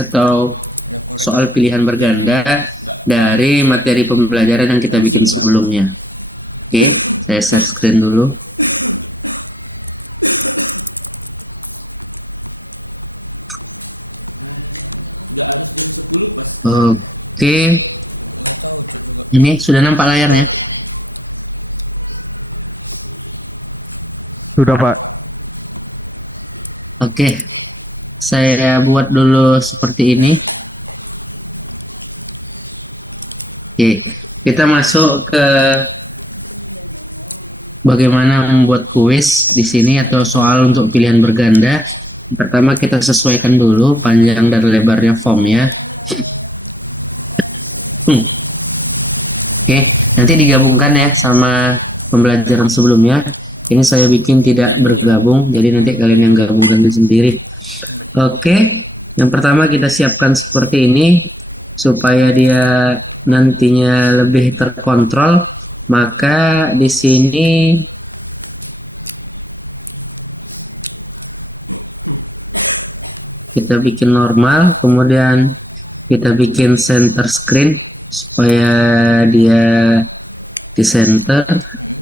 atau soal pilihan berganda dari materi pembelajaran yang kita bikin sebelumnya. Oke, saya share screen dulu. Nggak harus jam 10 pas. Oke. Nggak tahu juga. Ini sudah nampak layarnya? Sudah, Pak. Oke. Saya buat dulu seperti ini. Oke, kita masuk ke bagaimana membuat kuis di sini atau soal untuk pilihan berganda. Pertama kita sesuaikan dulu panjang dan lebarnya formnya. Oke, nanti digabungkan ya sama pembelajaran sebelumnya. Ini saya bikin tidak bergabung, jadi nanti kalian yang gabungkan sendiri. Oke, yang pertama kita siapkan seperti ini supaya dia nantinya lebih terkontrol. Maka di sini kita bikin normal, kemudian kita bikin center screen supaya dia di center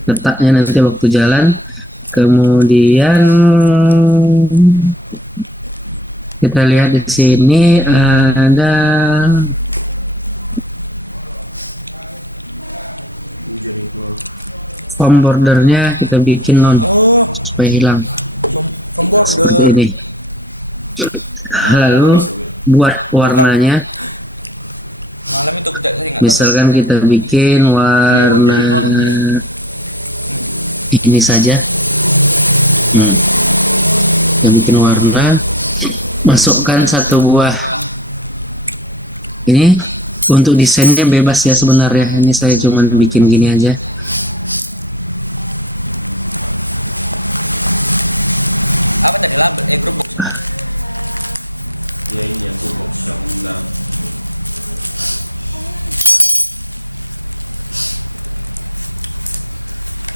letaknya nanti waktu jalan. Kemudian kita lihat di sini ada form bordernya, kita bikin non supaya hilang Form border. ini. Lalu buat warnanya, Malam itu kita saya nggak tahu. misalkan kita bikin warna ini saja. Kita bikin warna, masukkan satu buah. Ini untuk desainnya bebas ya sebenarnya, ini saya cuma bikin gini aja. Apa tadi label? Grup box. Ya ini yang box yang bilang.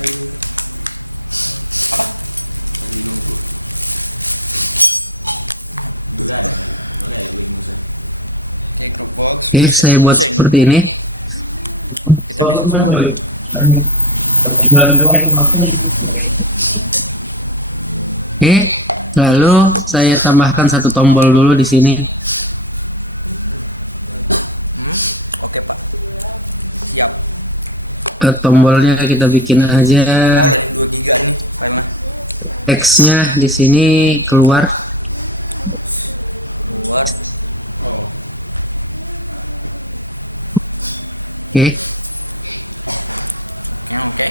Apa? Yang dilungkup. Udah ada. Mana ya link Musa? Oke, grup box. Oke, saya buat seperti ini. Kita bisa semua. Oke, lalu saya tambahkan satu tombol dulu di sini. Oke, Pak. Siap. Tombolnya kita bikin aja. Mau lah 2 giga nih filenya. X-nya di sini keluar. Oh. Oke. Oke.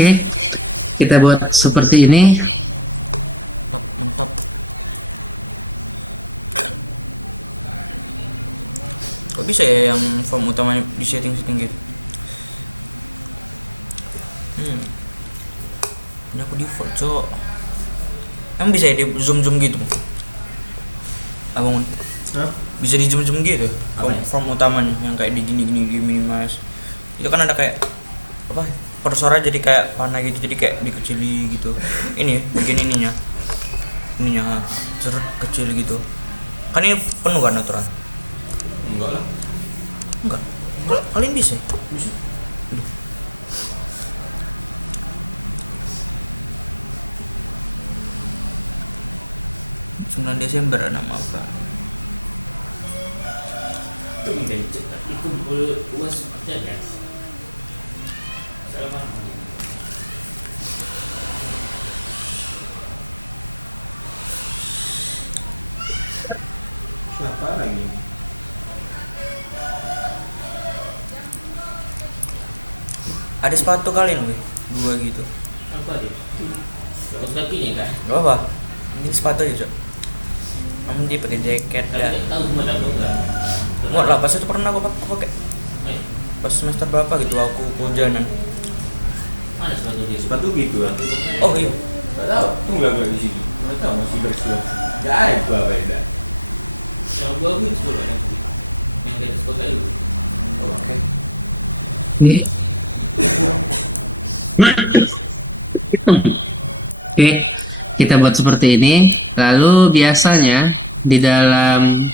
Oke, kita buat seperti ini. Mantap. Kok bisa ya yang form utamanya di setting gitu? Ini aku default, cok. Emang bisa ya di zoom gitu? Abang, bisa di zoom gitu? Form utamanya yang kayak di gini di minimize. Itu kan ada kayak apa? Kursornya jadi kayak panah gitu, jadi kayak dikecili gitu. Ini bagian ininya kecil gitu. Kan ini penuh kan aturan? Enggak lah. Enggak. Kalian bisa? Bisa. 9 Desember nama apa? Itu mungkin cepat itu luas aja kan. Salah. Siapa lagi? Ada sepatu kalian weh, 2 gitu. Apa dia? Kaos kakinya kan? Gak apa? Ini sepatu aja, Cok. Kamu dia pakai jaket dah. Tahu mana enggak? Muat lah, pas itu pernah aku pakai. Pas semester berapa gitu aku kehujanan. Mana sepatu dia? Sepatu gitu kan? Oh iya. Enggak tahu. Tunggu di sini. Enggak tahu masih bersih. Enggak ada apa beda. Yang abu-abu itu coba nanti. Yang di atas kotak itu. Oke. Nih. Oke, kita buat seperti ini. Lalu biasanya di dalam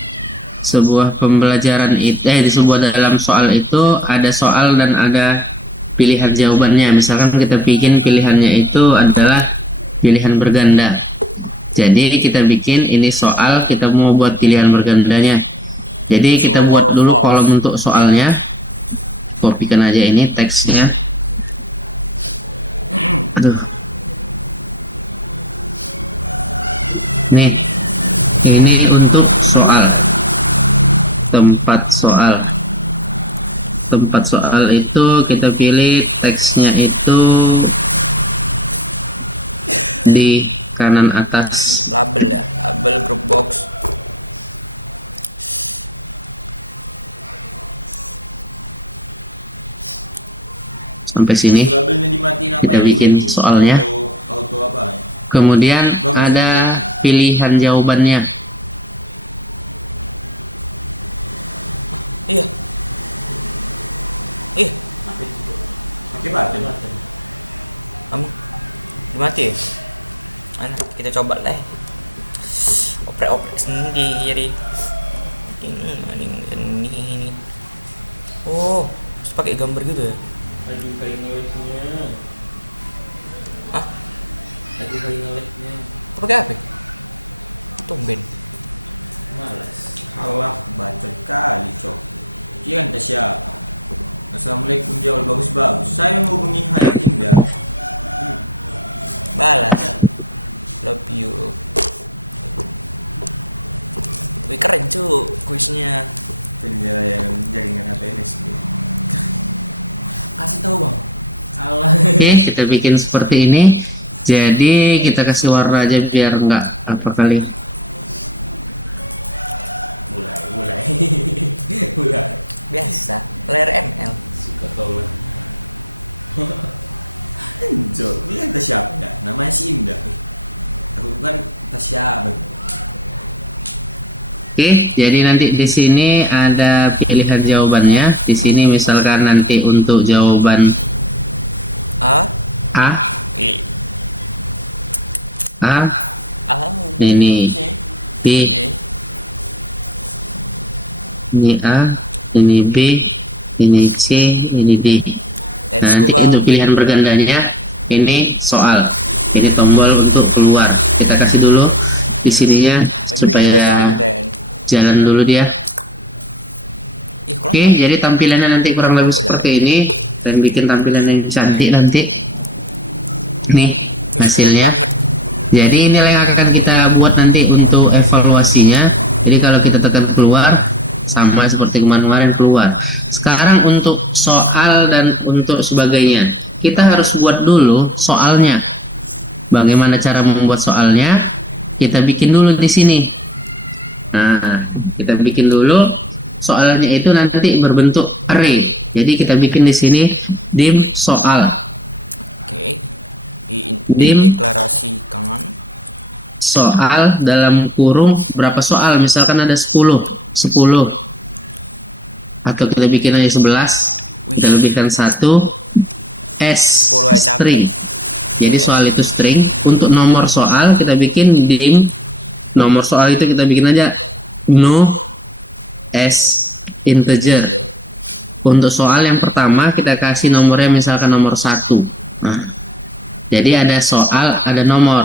sebuah pembelajaran itu, di sebuah dalam soal itu ada soal dan ada pilihan jawabannya. Misalkan kita bikin pilihannya itu adalah pilihan berganda. Jadi kita bikin ini soal, kita mau buat pilihan bergandanya. Jadi kita True buat or dulu false. kolom untuk soalnya. Kopikan aja ini teksnya. Aduh. Nih, ini untuk soal. Tempat soal itu kita pilih teksnya itu di kanan atas. Label ya, label group box. Sampai sini Labelnya dimatiin apa kita ya? bikin soalnya. Auto apa ya? Kemudian Bagus, ada ya. pilihan jawabannya. Iya. Ih, Apa itu? Pakai batu. kamu dimati ya? Mana? Kita coba lah. Oprek-oprek sendiri. Ini. Oh, terus pakai gambar gitu ya? Aduh kali ngeleknya. Hah? Aduh kali ngeleknya. Kau pakai apa? Tumben. Malas. Allah bacot kali cok. Kian tak siapa. Assalamualaikum jawab bagus-bagus. Saya menghubungi Hayat Indah. Balas. Love you. Tapi keren cu kuisnya. Penilaian jaringan HTNS. Kasih tahu bang. Allah. Oke, kita bikin seperti ini. Jadi kita kasih warna aja biar nggak apa kali. Mulai. Biasa. Layar ML. Suka tahu lah. Jok, ini kan tak siapa dah. Namanya si Indah. Aku bukan tak siapa. Oke, jadi nanti di sini ada pilihan jawabannya. Di sini misalkan nanti untuk jawaban A. A, I. A, A. ini B, I. ini A, ini B, ini C, ini D. Let's Nanti go bang. untuk pilihan bergandanya ini soal. Ini tombol untuk keluar. Kita kasih dulu di sininya supaya jalan dulu dia. Ih, Oke, jadi tampilannya nanti kurang lebih seperti ini. Dan bikin tampilan yang cantik nanti. Nih hasilnya. banget. Jadi inilah yang akan kita buat nanti untuk evaluasinya. Jadi kalau kita tekan keluar, sama seperti kemarin keluar. Sekarang untuk soal dan untuk sebagainya, kita harus buat dulu soalnya. Bagaimana cara membuat soalnya? Kita bikin dulu di sini. Nah, kita bikin dulu soalnya itu nanti berbentuk array. Jadi kita bikin di sini dim soal. Oke. Di Dim. deklarasikan. Soal dalam kurung berapa soal? Misalkan ada 10 atau kita bikin aja 11. Kita lebihkan 1 S 10 aja string. capek. Jadi soal itu string. Untuk nomor soal kita bikin dim nomor soal itu kita bikin aja no S integer. Untuk soal yang pertama kita kasih nomornya misalkan nomor 1. Nah, jadi ada soal, ada nomor.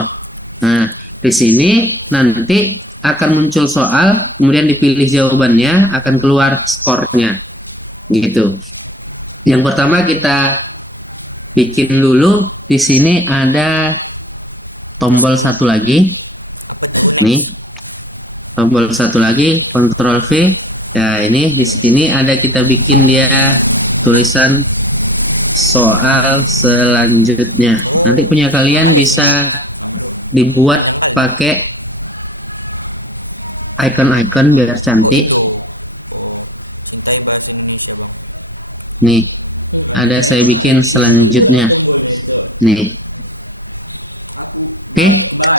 Nah, di sini nanti akan muncul soal, kemudian dipilih jawabannya, akan keluar skornya, gitu. Yang pertama kita bikin dulu. Di sini ada tombol satu lagi. Apa tuh Nih, next? tombol satu lagi, Ctrl V. Nah, ini di sini ada kita bikin dia tulisan soal selanjutnya. Oh, Nanti punya kalian ayo bisa Sama dong. dibuat Panjang kali. pakai icon-icon biar Oh cantik. Indo. Oh, cintai bahasa Indonesia bang. Nih, ada saya bikin selanjutnya. Tombolnya itu. Nih. Aku Oke,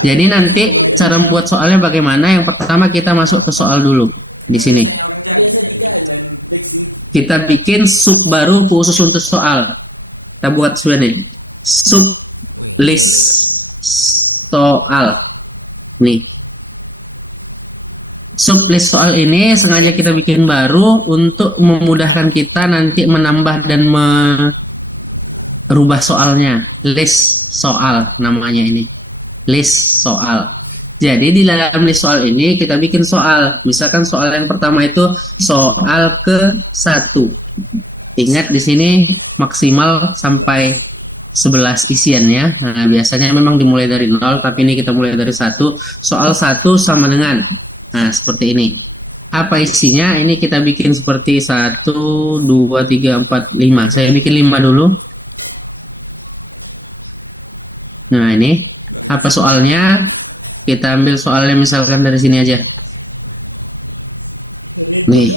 jadi nanti cara membuat soalnya bagaimana? Yang pertama kita masuk ke soal dulu. di sini. Biasanya orang cari. Biasa juga dan teksi. Kita bikin sub baru khusus untuk soal. Kita buat sudah nih. Sub Wih, list soal. Nih. Sub list soal ini sengaja kita bikin baru untuk memudahkan kita nanti menambah dan merubah soalnya. List soal namanya ini. List soal. Jadi di dalam list soal ini kita bikin soal. Misalkan soal yang pertama itu soal ke-1. Ingat di sini maksimal sampai 11 isian ya. Nah, biasanya memang dimulai dari 0, tapi ini kita mulai dari 1. Soal 1 sama dengan. Nah, seperti ini. Apa isinya? Ini kita bikin seperti 1 2 3 4 5. Saya bikin 5 dulu. Nah, ini apa soalnya? Kita ambil soalnya misalkan dari sini aja. Nih.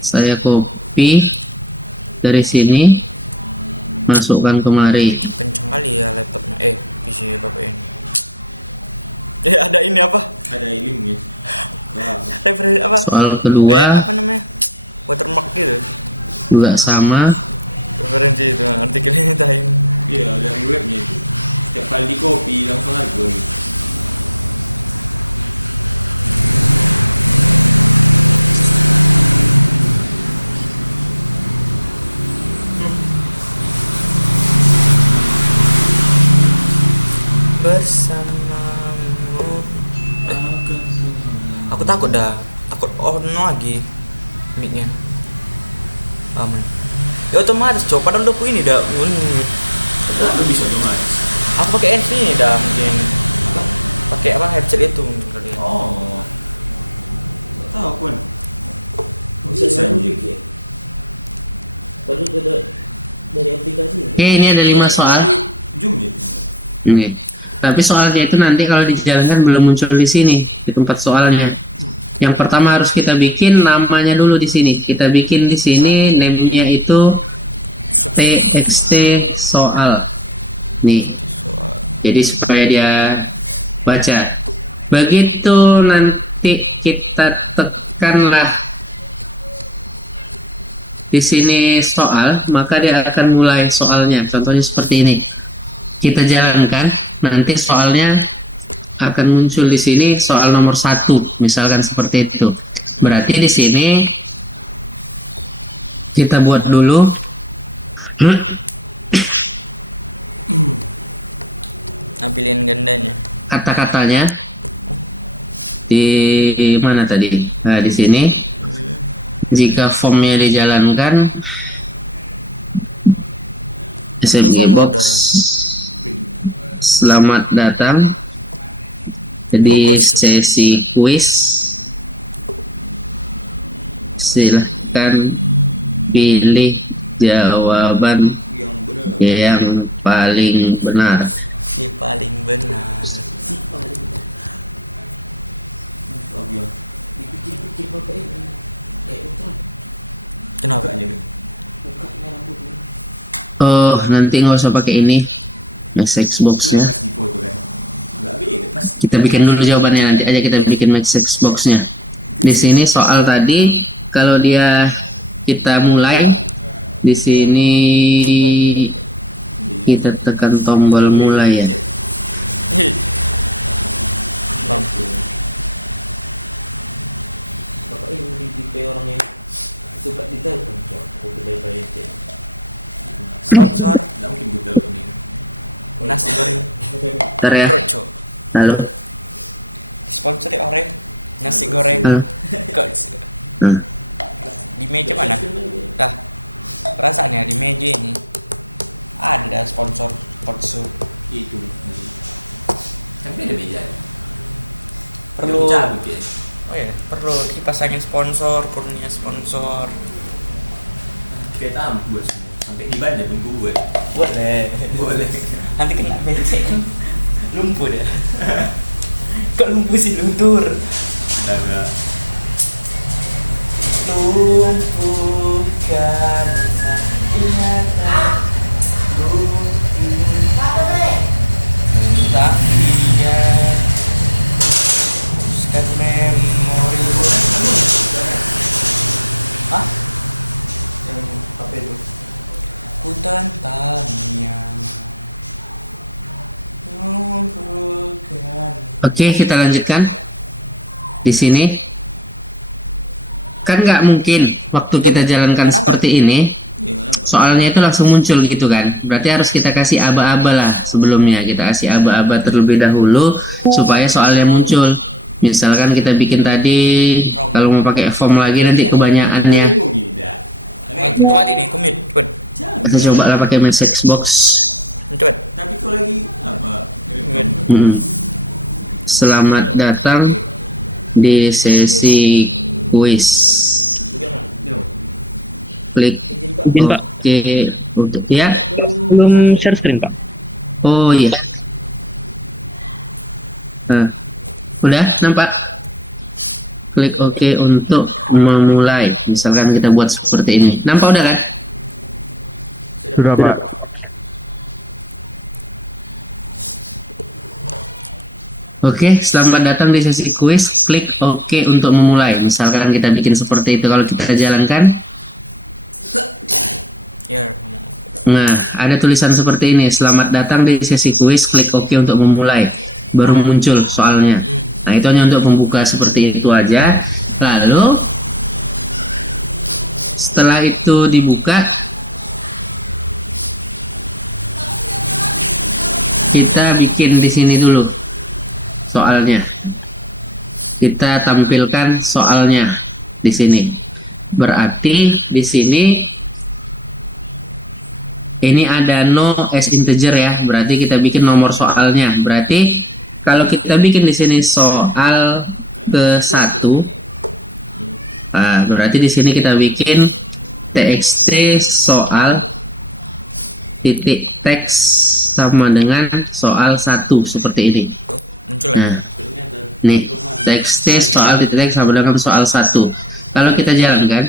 Saya copy dari sini, masukkan kemari. kenceng kali ya laptopnya. PC bapak ini. Ada ini apa? Ada ilmunya. Wah. Referensi apa? Soal kedua apa namanya? Watermark gitu. juga sama. Referensi itu artikel ini tahin. Iya, dari webnya itu. Setiap kali di copy langsung ada tuh. Bersamamu. Aku takut dah. Takut on lagi mic-nya. Aman. Ya otomatis coba padahal udah ini dah. Lu bisa otomatis. Aku pakai headset ini dah mungkin. Pakai apa headset itu mungkin kali ya. Oh. Tak tahu pun. Bisa Bisa juga. aja. Kalau ada dari aplikasi. Oke, ini ada 5 soal. Zoom ya. Oke. Tapi soalnya itu nanti kalau dijalankan belum muncul di sini di tempat soalnya. Yang pertama harus kita bikin namanya dulu di sini. Kita bikin di sini name-nya itu TXT soal. Nih. Jadi supaya dia baca. Begitu nanti kita tekanlah di sini soal, maka dia akan mulai soalnya. Contohnya seperti ini. Kita jalankan, nanti soalnya akan muncul di sini soal nomor 1, misalkan seperti itu. Berarti di sini kita buat dulu Nampilin gandanya. kata-katanya di mana tadi? Nah, di sini. Jika formnya dijalankan, Itu form loader. Selamat datang di Bagus. sesi kuis. Silahkan pilih jawaban Yang benar. yang paling benar. Si paling benar. Oh, iya. Dipikir-pikir bapak ini. Ultron. Kenapa? Buka aja deh. Buka rambutnya. Oh, nanti nggak usah pakai ini. Message box Itu ya. pas di foto kan. Enggak beda pas. Kita bikin dulu jawabannya, nanti aja kita bikin message boxnya. Di sini soal tadi, kalau dia kita mulai di sini kita tekan tombol mulai ya. Bang. Bapak ini tipe orang yang suka ditelepon. Aku kedai bayar cek. Sponsor Enggak mungkin gue telepon ini. nasi goreng Ntar ya. Kroco. Lalu. Sponsori ore nasi goreng. Halo. Kok Hmm. di meja mana? Nah, perasaannya di meja ini ada sponsor sponsor. Itu. Kan beda meja. Perlu cabut ya. oh ya perlu dipasangin sponsor, kurnia sponsor. Kayak tamu buat semua. Sampai di bandar pun gue buat. Boleh. Boleh. Nanti kena becek kan lumpuh deh. Kok lumpuh sih luntur? Enggak. Lumpuh karena ingatan bukti tentang dia dan memori. Hah? Yang apa itu? Ku tantangnya. Bukan. Oke, kita lanjutkan. Di sini kan nggak mungkin waktu kita jalankan Kenapa? seperti ini Gimana, Pak? soalnya itu langsung muncul gitu kan. Berarti harus kita kasih aba-aba lah sebelumnya. Kita kasih aba-aba terlebih dahulu supaya soalnya muncul. Misalkan kita bikin tadi, kalau mau pakai form lagi nanti kebanyakannya. Mati, mati nih, commit, cepet. Kita coba lah pakai message box. Cepet. Tapi kalau lagi apa? Commit. Selamat datang di sesi quiz. Bukan mana? Klik Izin, Pak. oke untuk ya. Belum share screen, Pak. Oh iya. Nah, udah nampak? Klik oke untuk memulai. Misalkan kita buat seperti ini. Nampak udah kan? Sudah, Pak. Oke, selamat datang di sesi quiz. Klik oke untuk memulai. Misalkan kita bikin seperti itu kalau kita jalankan. Ya. Nah, ada tulisan seperti ini. Selamat datang di sesi quiz. Klik oke untuk memulai. Baru muncul soalnya. Nah, itu hanya untuk membuka seperti itu aja. Lalu setelah itu dibuka, kita bikin di sini dulu soalnya. Kita tampilkan soalnya di sini. Berarti di sini ini ada no as integer ya. Berarti kita bikin nomor soalnya. Berarti kalau kita bikin di sini soal ke 1, nah, berarti di sini kita bikin txt soal titik teks sama dengan soal 1 seperti ini. Tuh, muncul ya. Nah, nih txt soal titik teks sama dengan soal 1. Kalau kita jalankan,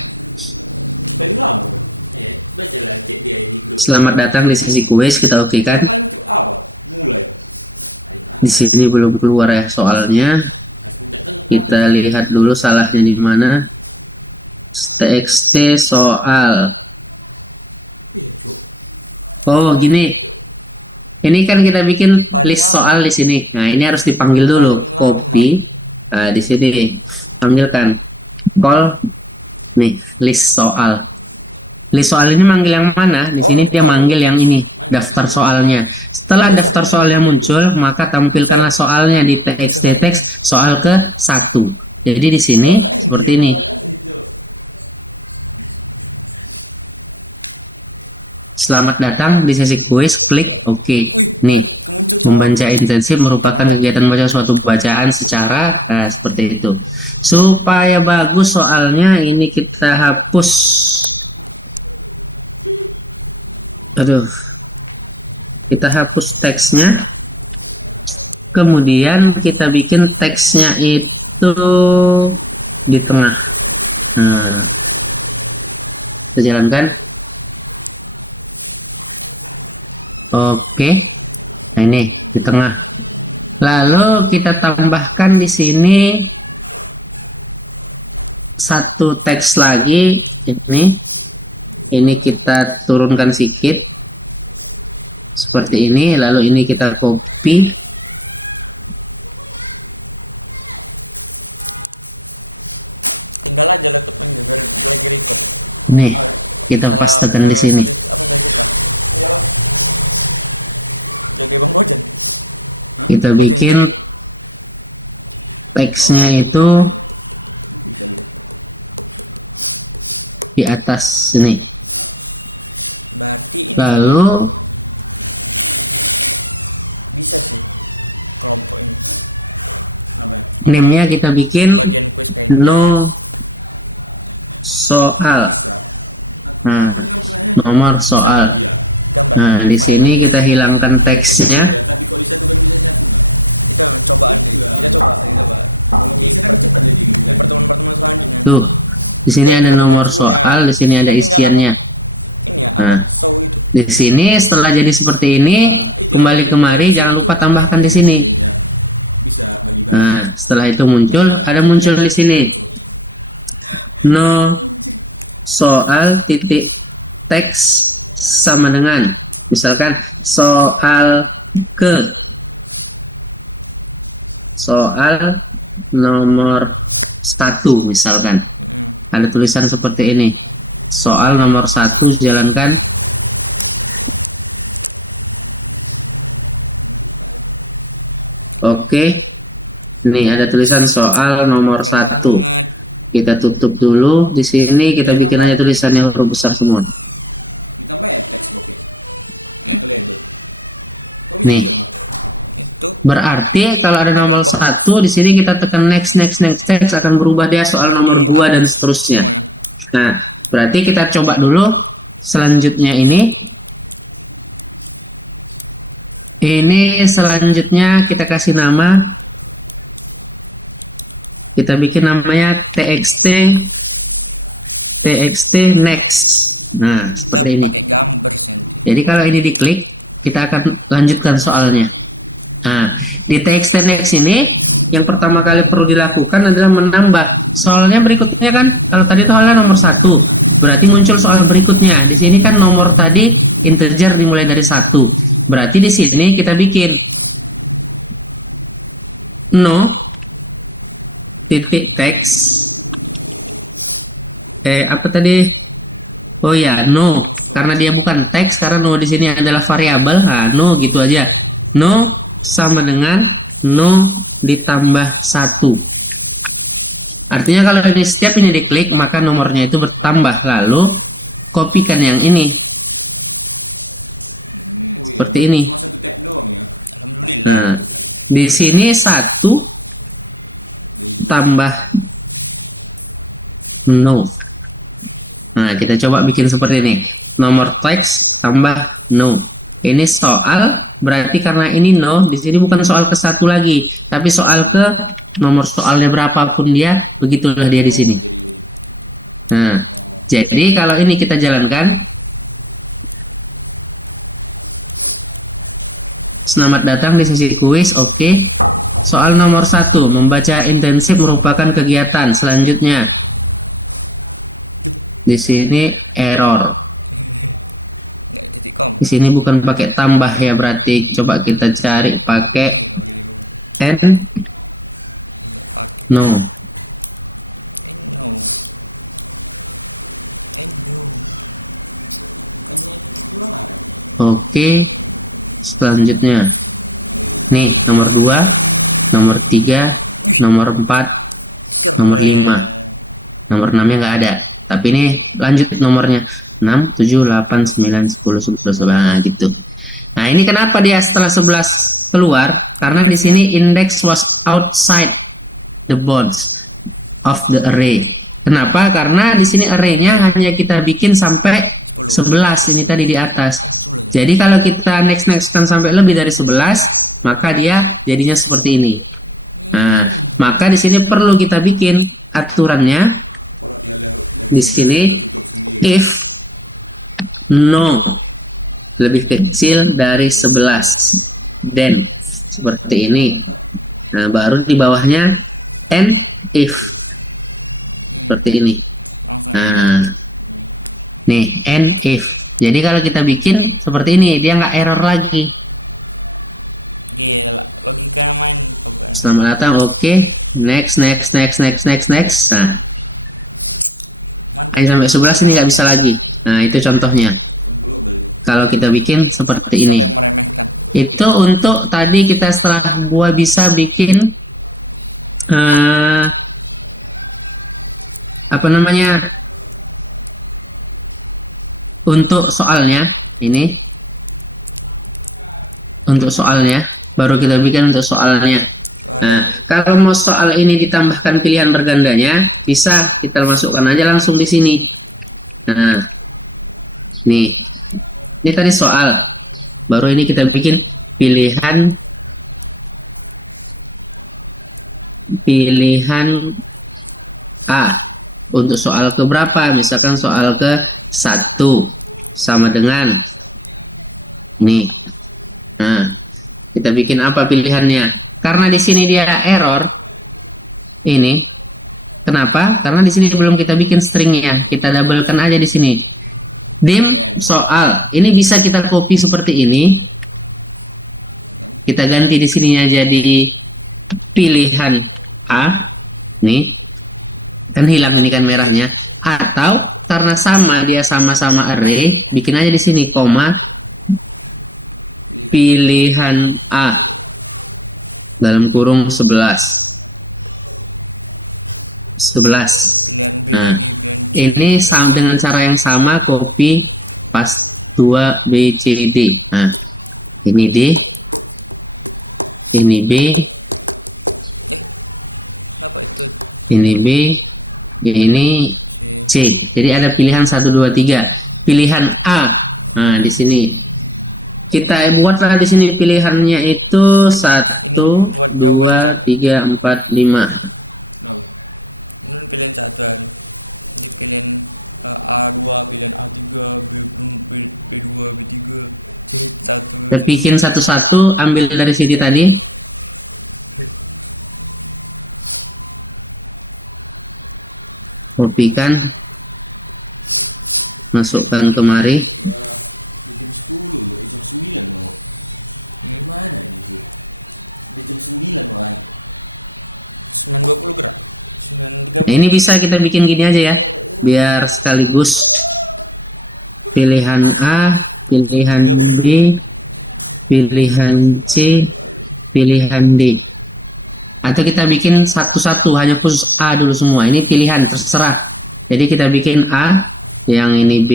Paling lama. Baca lah cek dia di grup. selamat datang di sesi quiz, kita oke kan? Paling apa? Mulai. Di sini belum keluar ya soalnya. Kita lihat dulu salahnya di mana. txt soal. Iya, Cuk. Oh gini. Ini kan kita bikin Paling list lama. soal di sini. Nah ini harus dipanggil dulu. Paling lama. Copy. Nah di sini nih. Panggilkan. Call. Nih list soal. List soal ini manggil yang mana? Di Oh, sini dia call. manggil yang ini. Daftar soalnya. Setelah daftar soalnya muncul, maka tampilkanlah soalnya di txt teks soal ke 1. Jadi di sini seperti ini. Selamat datang di sesi quiz, klik OK. Wih, Nih, kemuncul semua. membaca intensif merupakan kegiatan baca suatu bacaan secara seperti itu. Supaya bagus soalnya ini kita hapus. Aduh. Kita hapus teksnya. Kemudian kita bikin teksnya itu di tengah. Nah, kita jalankan. Oke, nah ini di tengah. Lalu kita tambahkan di sini satu teks lagi. Ini kita turunkan sedikit seperti ini. Lalu ini kita copy. Tinggal aja laptopnya biar lagi record. Nih kita pastekan di sini. Apa saya suka? Jaga Bang Bojan. Kita bikin teksnya itu di atas sini. Berarti ini Lalu bisa sih kelompok ini. Apa? name-nya kita bikin Bagian quiz penjas. no soal. Bisa. Nah, Dengan pertanyaan. nomor soal. Iya. Gambar. Nah, di sini kita hilangkan teksnya. Tapi kalau disatukan bisa nyatu nggak? Kita cobaan deh. Kita coba. Di Bisa kan cepat jadi gitu kan? pertemuan-pertemuan selanjutnya. Tuh, di sini ada nomor soal, di sini ada isiannya. Ini ya, Nah. apa? Show itu. Di sini setelah jadi seperti ini, kembali kemari, jangan lupa tambahkan di sini. bisa bagi-bagi. Nah, setelah itu muncul di sini. No soal titik teks sama dengan, misalkan soal nomor 1 misalkan. Ada tulisan seperti ini. Soal nomor 1 jalankan. Oke. Nih ada tulisan soal nomor 1. Kita tutup dulu di sini, kita bikin aja tulisannya huruf besar semua. Ditambah ya teks bokeh. Itu label. Kok bisa Nih. gitu? Itu Berarti kalau ada nomor Double box. 1 di sini kita tekan next text akan berubah dia soal nomor 2 dan seterusnya. semuanya. Nah, berarti kita coba dulu selanjutnya ini. Ini selanjutnya kita kasih nama. Kita bikin namanya txt next. Nah, Kita seperti ini. pakai gambar sendiri. Jadi kalau ini diklik, kita akan lanjutkan soalnya. Nah, di txt next ini yang pertama kali perlu dilakukan adalah menambah soalnya berikutnya kan. Kalau tadi soalnya nomor 1, berarti muncul soal berikutnya. Di sini kan nomor tadi integer dimulai dari 1. Berarti di sini kita bikin no titik teks apa tadi? Oh ya, no, karena dia bukan teks, karena no di sini adalah variabel. Nah, no gitu aja. No sama dengan no ditambah 1. Artinya kalau di setiap ini diklik, maka nomornya itu bertambah. Lalu kopikan yang ini Oh iya, seperti ini. Cuma satu tab doang ya. Alhamdulillah. Nah, di sini 1 tambah no. Nah, kita coba bikin seperti ini. Nomor teks tambah no. Ini soal, berarti karena ini no, di sini bukan soal ke 1 lagi, tapi soal ke nomor soalnya berapapun dia, begitulah dia di sini. Nah, jadi kalau ini kita jalankan. Selamat datang di sesi kuis. Oke. Soal nomor 1, membaca intensif merupakan kegiatan. Selanjutnya, di sini error. Enggak titik com. Di sini bukan pakai tambah ya, berarti coba kita cari pakai n Pakai no. no. Oke. Selanjutnya, nih nomor 2, nomor 3, nomor 4, nomor 5. Nomor 6 nya nggak ada, tapi ini lanjut nomornya 6, 7, 8, 9, 10, 11, nah gitu. Nah, ini kenapa dia setelah 11 keluar? Karena di sini index was outside the bounds of the array. Kenapa? Karena di sini array-nya hanya kita bikin sampai 11 ini tadi di atas. Jadi kalau kita next-nextkan sampai lebih dari 11, maka dia jadinya seperti ini. Nah, maka di sini perlu kita bikin aturannya Kalau dia di sini if no lebih kecil dari 11, then seperti ini. Nah, baru di bawahnya and if seperti ini. Langsung Nah, nih and if. Jadi kalau kita bikin seperti ini, dia nggak error lagi. gila, logika main coba. Selamat datang. Oke, next. Nah, Mantap. ini sampai 11 ini nggak bisa lagi. Nah, itu contohnya. Kalau kita bikin seperti Siapa ini. yang meremehkan? Itu untuk tadi kita setelah gua bisa bikin apa namanya, untuk soalnya ini, untuk soalnya baru kita bikin untuk soalnya. Nah, kalau mau soal ini ditambahkan pilihan bergandanya, bisa kita masukkan aja langsung di sini. Nah, nih, ini tadi soal, baru ini kita bikin pilihan A untuk soal ke berapa, misalkan soal ke 1 sama dengan nih. Nah, kita bikin apa pilihannya? karena di sini dia error ini. Kenapa? Karena di sini sebelum kita bikin stringnya, kita doublekan aja di sini. Dim soal. Ini bisa kita copy seperti ini. Kita ganti di sininya jadi pilihan A. Nih. Kan hilang ini kan merahnya. Atau karena sama, dia sama-sama array, bikin aja di sini koma pilihan A dalam kurung 11. Pilihan B Nah, lagi, pilihan C. ini sama dengan cara yang sama, copy pas 2 B C D. Nah, ini D, ini B, Apa itu? ini B, ini C. C. Jadi ada pilihan 1 2 3. Pilihan A. Nah, di sini kita buatlah di sini pilihannya itu 1 Ini buat jawabannya, 2 Cak. 3 4 5. No. Ini pilihan satuan. Di pilihan A2, pilihan A3, B2, B3, C1. Kita bikin satu-satu, ambil dari sini tadi. Kopikan, masukkan kemari. Ya, di jam 10 loh, di jam 9 loh. Gimana ini sih? Di jam 9 loh kan? 9.20 gerak. Nah, 9.30. ini bisa kita bikin gini aja ya, biar sekaligus pilihan A, pilihan B, pilihan C, pilihan D. Atau kita bikin satu-satu, hanya khusus A dulu semua. Ini pilihan terserah. Jadi kita bikin A, yang ini B,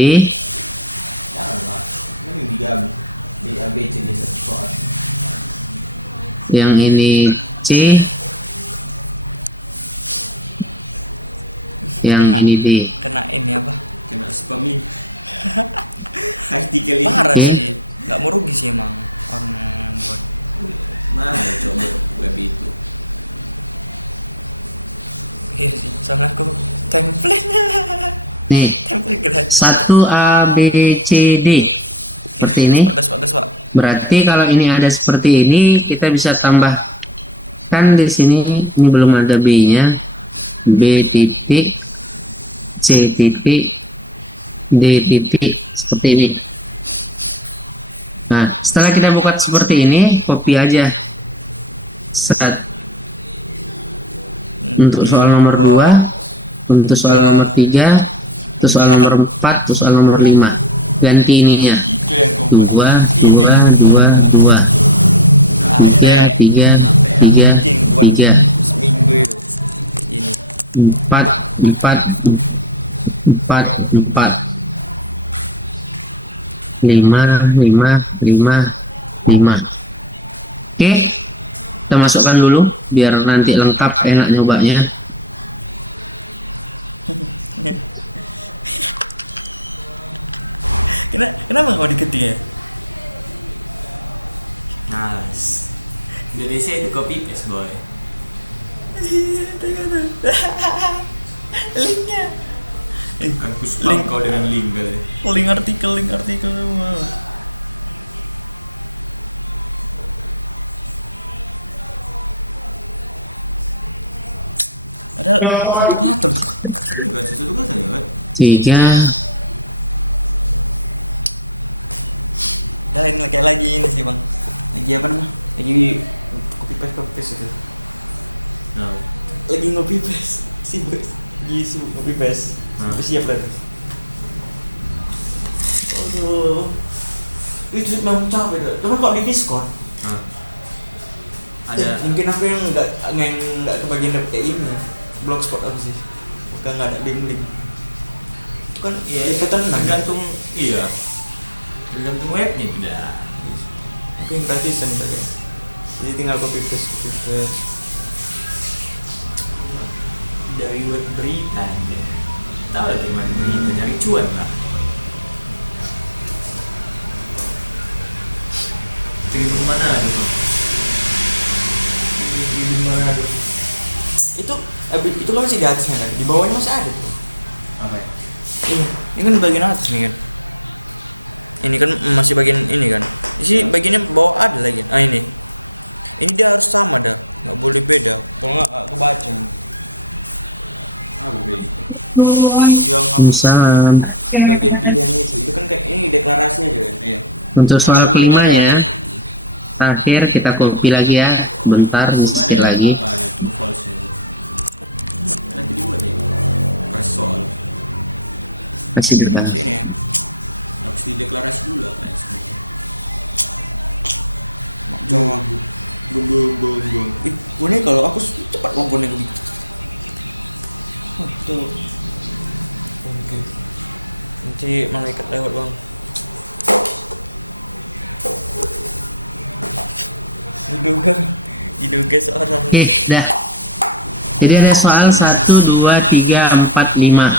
Jangan lah. Ini digabung. Di A, B, C, D, soal. yang ini C, yang Kena. ini D. Kena ini apa? Kena spamin. Artikel ini. Parah Iya. sih. Nggak mau rugi sih emang orang yang buat. Mana coba web itu? Iya sih. Soalnya aku template. Nih, Template gratis. 1 A B C D. Seperti ini. Padas Pak. Berarti kalau ini ada seperti ini, kita bisa tambahkan di sini. Ini belum ada B-nya. B titik, C titik, D titik, seperti ini. Nah, setelah kita buka seperti ini, copy aja. Set. Untuk soal nomor 2, untuk soal nomor 3, untuk soal nomor 4, untuk soal nomor 5. Ganti ininya. Itu yang aku buat. 2, 2, 2, 2. 3, 3, 3, 3. Seminggu itu. Ini. 4, 4, 4, 4. 5, 5, 5, 5. Oke, kita masukkan dulu biar nanti lengkap, enak nyobanya. Kenapa nggak mau diketik ya? Nice. Indonesia itu copy paste boy. Linknya. Kan ku spam kau dengan link kali. Link artikel semua. Ada satu kata. Bukan sesuatu kata ya kan? 3, Ya ini kayak lagi ini sih bang. Lagi apa namanya? Lagi copy paste itu. Nah, Lagi ngopi paste. Sibuk. Lagi sibuk ngopi paste. Sampai siap lah. Aduh. Itu memang capek tuh. Cuman kalau di Discord nah. ada Ada mungkin aku yang nggak kebagian dapet kayak ini. Blogspot apa sih? Bukan nggak ada link. Itu kan ya itu tenang. tergantung iya. Tergantung webnya tidak. Mungkin gratisan tadi. Jadi tinggal copy paste. Dari web berita ya. Tahu lah gimana berita dari cuan lah. Tribun mana itu? Di mana tuh? Itu kan masih di atasnya kan? Di bawahnya masih ada tuh. Apa ya? Ini kan bagian atas nih kan. Ini kan masih bagian ini kan. Di sini bagiannya bawah ada lagi. Ah ini. Ini dia harus sama dah, nggak boleh beda. Kalau nggak kebaca. Apa beda? Yang apa? Misal Bagian pilihan itu kan kayak ini deklarasinya aja kan. Iya. untuk soal kelima ya. Terakhir kita copy lagi ya. Bentar, isi lagi. Apa ya true false ya? Nanti dibuat ya. Kasih soal. Kasih depan. Sini ya. Harus dideklarasi dulu apa ya sebenarnya? Coba. Bum. Ih, boneka kalau aku cepat bang boneka gitu. Tuh. Oke. Nanti malaikat lewat bang. Diduga seorang. Oke, dah. Jadi ada soal 1, 2, 3, 4, 5.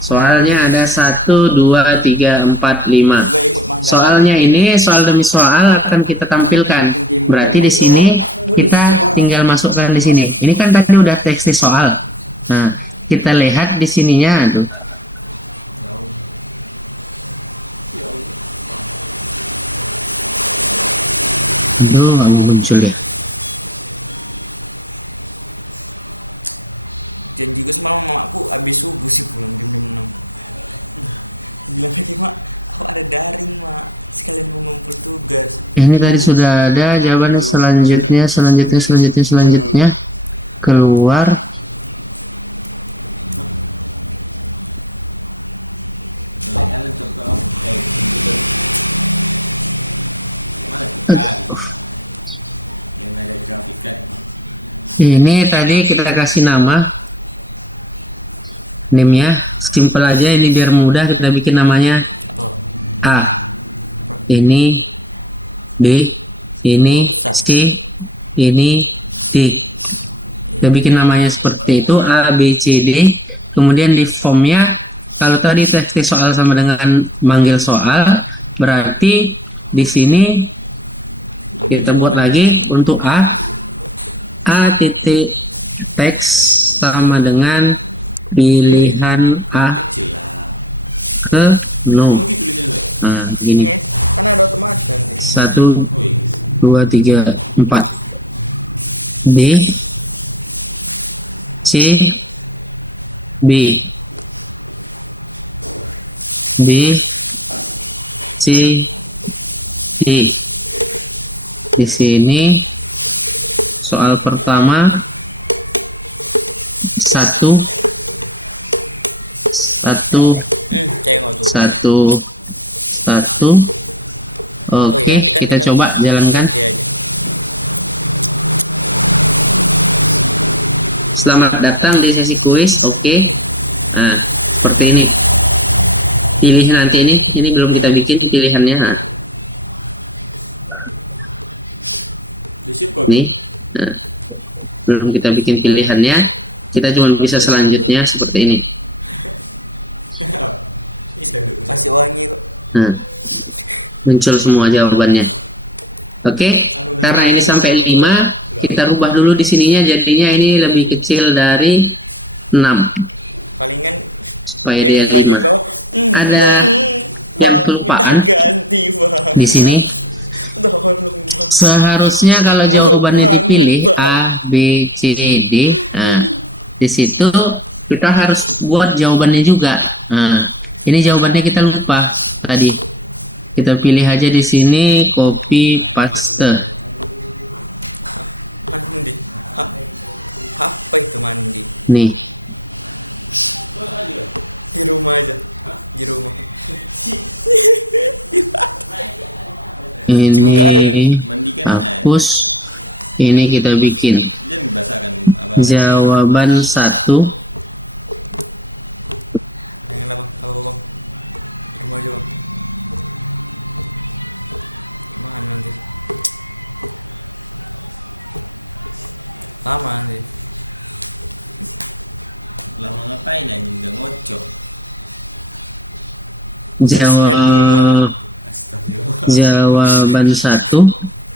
Soalnya ada 1, 2, 3, 4, 5. Juga ikut mandala. Soalnya ini soal demi soal akan kita tampilkan. Berarti di sini kita tinggal masukkan di sini. Ini kan tadi udah teks di soal. Nah, kita lihat di sininya tuh. Aduh, nggak muncul ya. Janji gue semalam sama aku abis subuh sih pulang jam 6. Bilang lagi mak, aku ada daring mak, sekalian mau ngumpul tugas. Ini tadi sudah ada jawabannya selanjutnya keluar. Kalian contoh komputer. Mana kan? Yang ada grafik kan? Ini tadi kita kasih nama, name-nya simple aja. Ini biar mudah, kita bikin namanya A, ini B, ini C, ini D. Kita bikin namanya seperti itu, A, B, C, D. Kemudian di formnya, kalau tadi teks di soal sama dengan manggil soal, berarti di sini kita buat lagi untuk A titik teks sama dengan pilihan A Kecil lah. ke no. Oh gitu tulisannya. Nah, gini. Karena ada otomatis nanti. 1, 2, 3, 4. D, C, B, B, C, D. Di sini soal pertama 1, 1, Tengok tuh. 1. Oke, kita coba jalankan. Iya aja. Selamat datang di sesi kuis. Oke. Nah, seperti ini. Pilih nanti ini belum kita bikin pilihannya. Nah, Disiap kok. ini. Nah, belum kita bikin pilihannya. Kita cuma bisa selanjutnya seperti ini. Masih wangi kok. Nah, muncul semua jawabannya. Oke, karena ini sampai 5, kita rubah dulu di sininya, jadinya ini lebih kecil dari 6 Palingan supaya yang dia bagian 5. bawah. Ada yang kelupaan ganti bang. di sini. Tolong bang. Seharusnya kalau jawabannya dipilih A, B, C, D. Nah, di situ kita harus buat jawabannya juga. Nah, ini jawabannya kita lupa tadi. Kita pilih aja di sini, copy paste. Mandi. Apa itu mandi? Nih, Di rumah aja. Di rumah. Cimuka aja. ini Mandikan hapus. Ini kita bikin jangan basakan apa. jawaban 1. Jangan lah bang. Apa bang? Di rumah aja bang. Gimana nanti? Lama nanti. Lama ngapain anjing udah ngocok. Astagfirullah. Jawaban 1.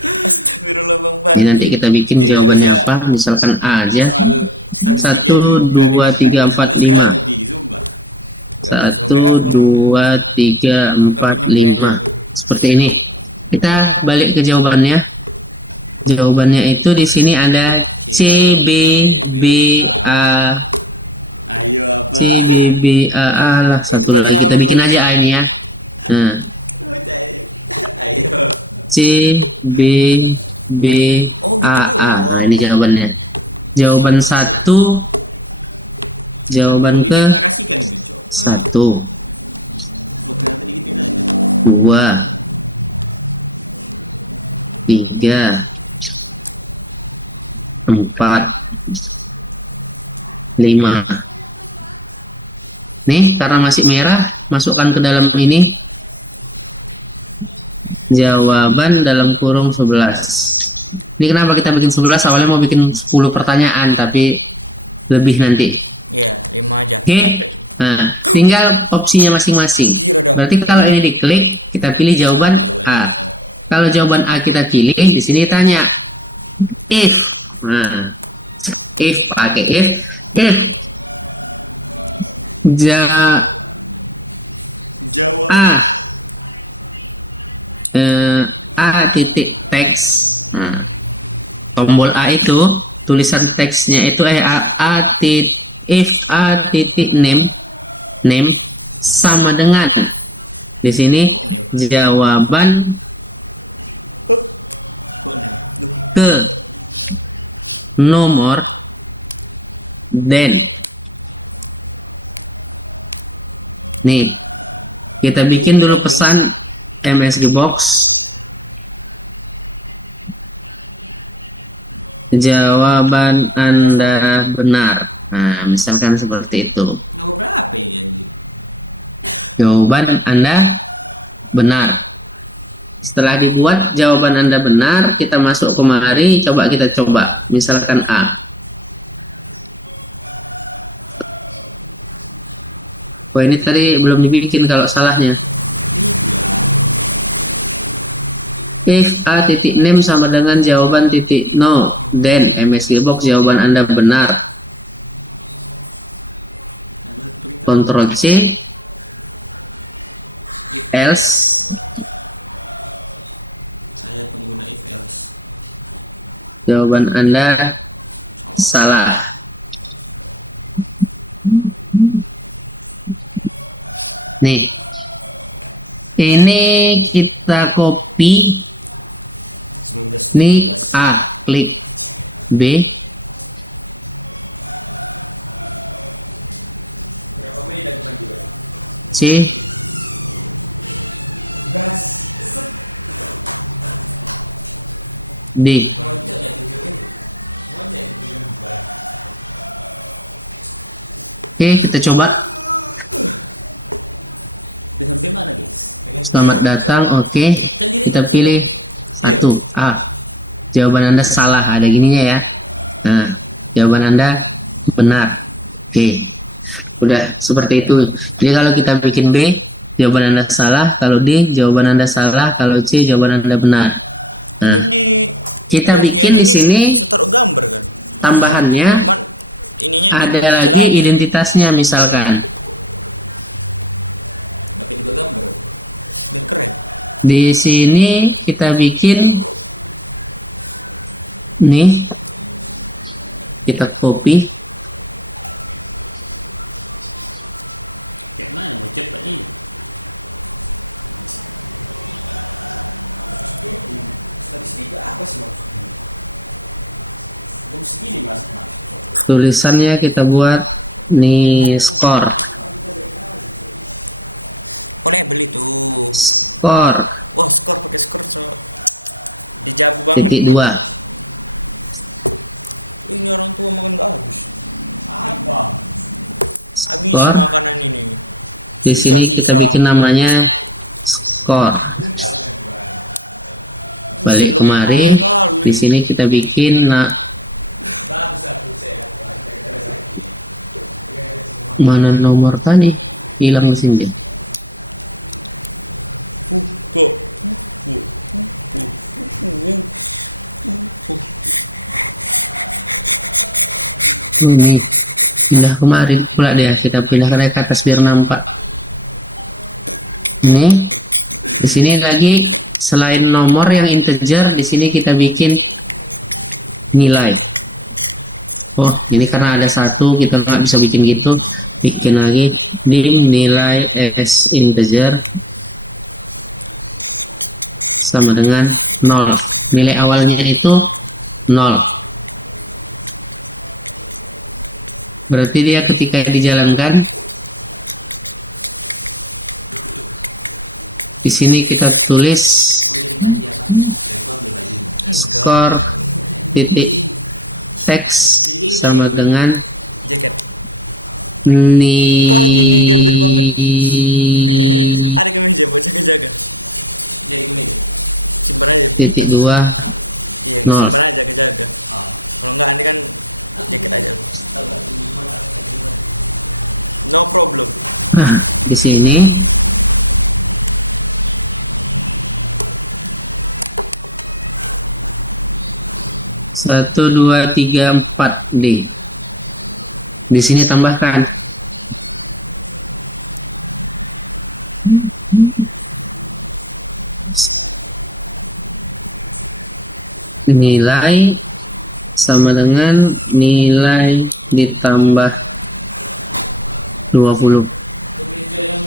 Astagfirullah bang Ini Pan. nanti kita bikin Jadi nggak jawabannya bisa. apa? Misalkan A aja. Soal statistik 1, 2, 3, 4, 5. 1, 2, 3, 4, 5. Seperti ini. Kita balik ke jawabannya. Jawabannya itu di sini ada C B B A. Ayo apa? C B B A A lah, satu lagi kita bikin aja A ini ya. Nah, Ayo. C B B Oh, gitu A A. doang. Nah, ini jawabannya. Jawaban satu, jawaban ke Deklarasikan itu, Cok. satu, Lo ternyata digituin aja. dua, tiga, empat, lima. Nih, karena masih merah, masukkan ke dalam ini jawaban dalam kurung 11. Ini kenapa kita bikin 11? Awalnya mau bikin 10 pertanyaan, tapi lebih nanti. Iya, 5 aja. Oke. Nah, tinggal opsinya masing-masing. Gila dah. Berarti kalau ini diklik, kita pilih jawaban A. Kalau jawaban A kita pilih, di sini tanya if. Nah, if pakai if Jawab. A titik teks. Nah, tombol A itu tulisan teksnya itu A titik if A titik name sama dengan di sini jawaban ke nomor dan nih kita bikin dulu pesan MSG box jawaban Anda benar. Nah, misalkan seperti itu. Nomor berapa ini anjing? Jawaban Anda benar. Setelah dibuat jawaban Anda benar, kita masuk kemari, coba kita coba. Misalkan A. Oh, ini tadi belum dibikin kalau salahnya. If A titik name sama dengan jawaban titik no, then MSG box jawaban Anda benar. Ctrl C, else. Saya pengguna if else. Jawaban Anda salah. Nih, ini kita copy. 19. Nih A, klik B, C, D. Oke, kita coba. Udah sampai mana, guys? Selamat datang. Oke, kita pilih satu A. Jawaban Anda salah, ada gininya ya. Nah, jawaban Anda benar. Oke, udah seperti itu. Jadi kalau kita bikin B, jawaban Anda salah. Kalau D, jawaban Anda salah. Kalau C, jawaban Anda benar. Nah, Ini kita bagian bikin di ini sini taruh gambar kan. tambahannya. Cuman ininya Ada dikecil lagi aja. identitasnya misalkan. Tapi juga gambar. Biar keren. Di sini kita bikin nih, kita copy. Kayak mana mau cepat ini? Statistik apa sih maksudnya? Jam segini mas. Tulisannya kita buat nih skor. Boleh beli tuh. Skor Wah, skor pakai skor so dijabu banget. titik dua. Ini orang tua makan gak habis. Apa? Habis Skor. makanan ini. Di sini kita bikin namanya skor. Balik kemari. Di sini kita bikin mana nomor tadi hilang mesinnya. Tuh. Ini pindah kemari pula deh, kita pindahkan ke atas biar nampak. Ini di sini lagi selain nomor yang integer, di sini kita bikin nilai. Oh, ini karena ada satu kita nggak bisa bikin gitu, bikin lagi dim nilai as integer sama dengan 0. Nilai awalnya itu 0. Berarti dia ketika dijalankan di sini kita tulis skor titik teks sama dengan Jaket. nilai. Wah, gini gembel banget. Ada kemeja buat jaga-jaga. Jadi gini. Simpan aja. titik 2 Iya, Nol. simpan aja jaga-jaga. Kalau enggak nanti kan jaket aja. No problem. di sini satu dua tiga empat D. Di sini tambahkan nilai sama dengan nilai ditambah 20. Kemeja yang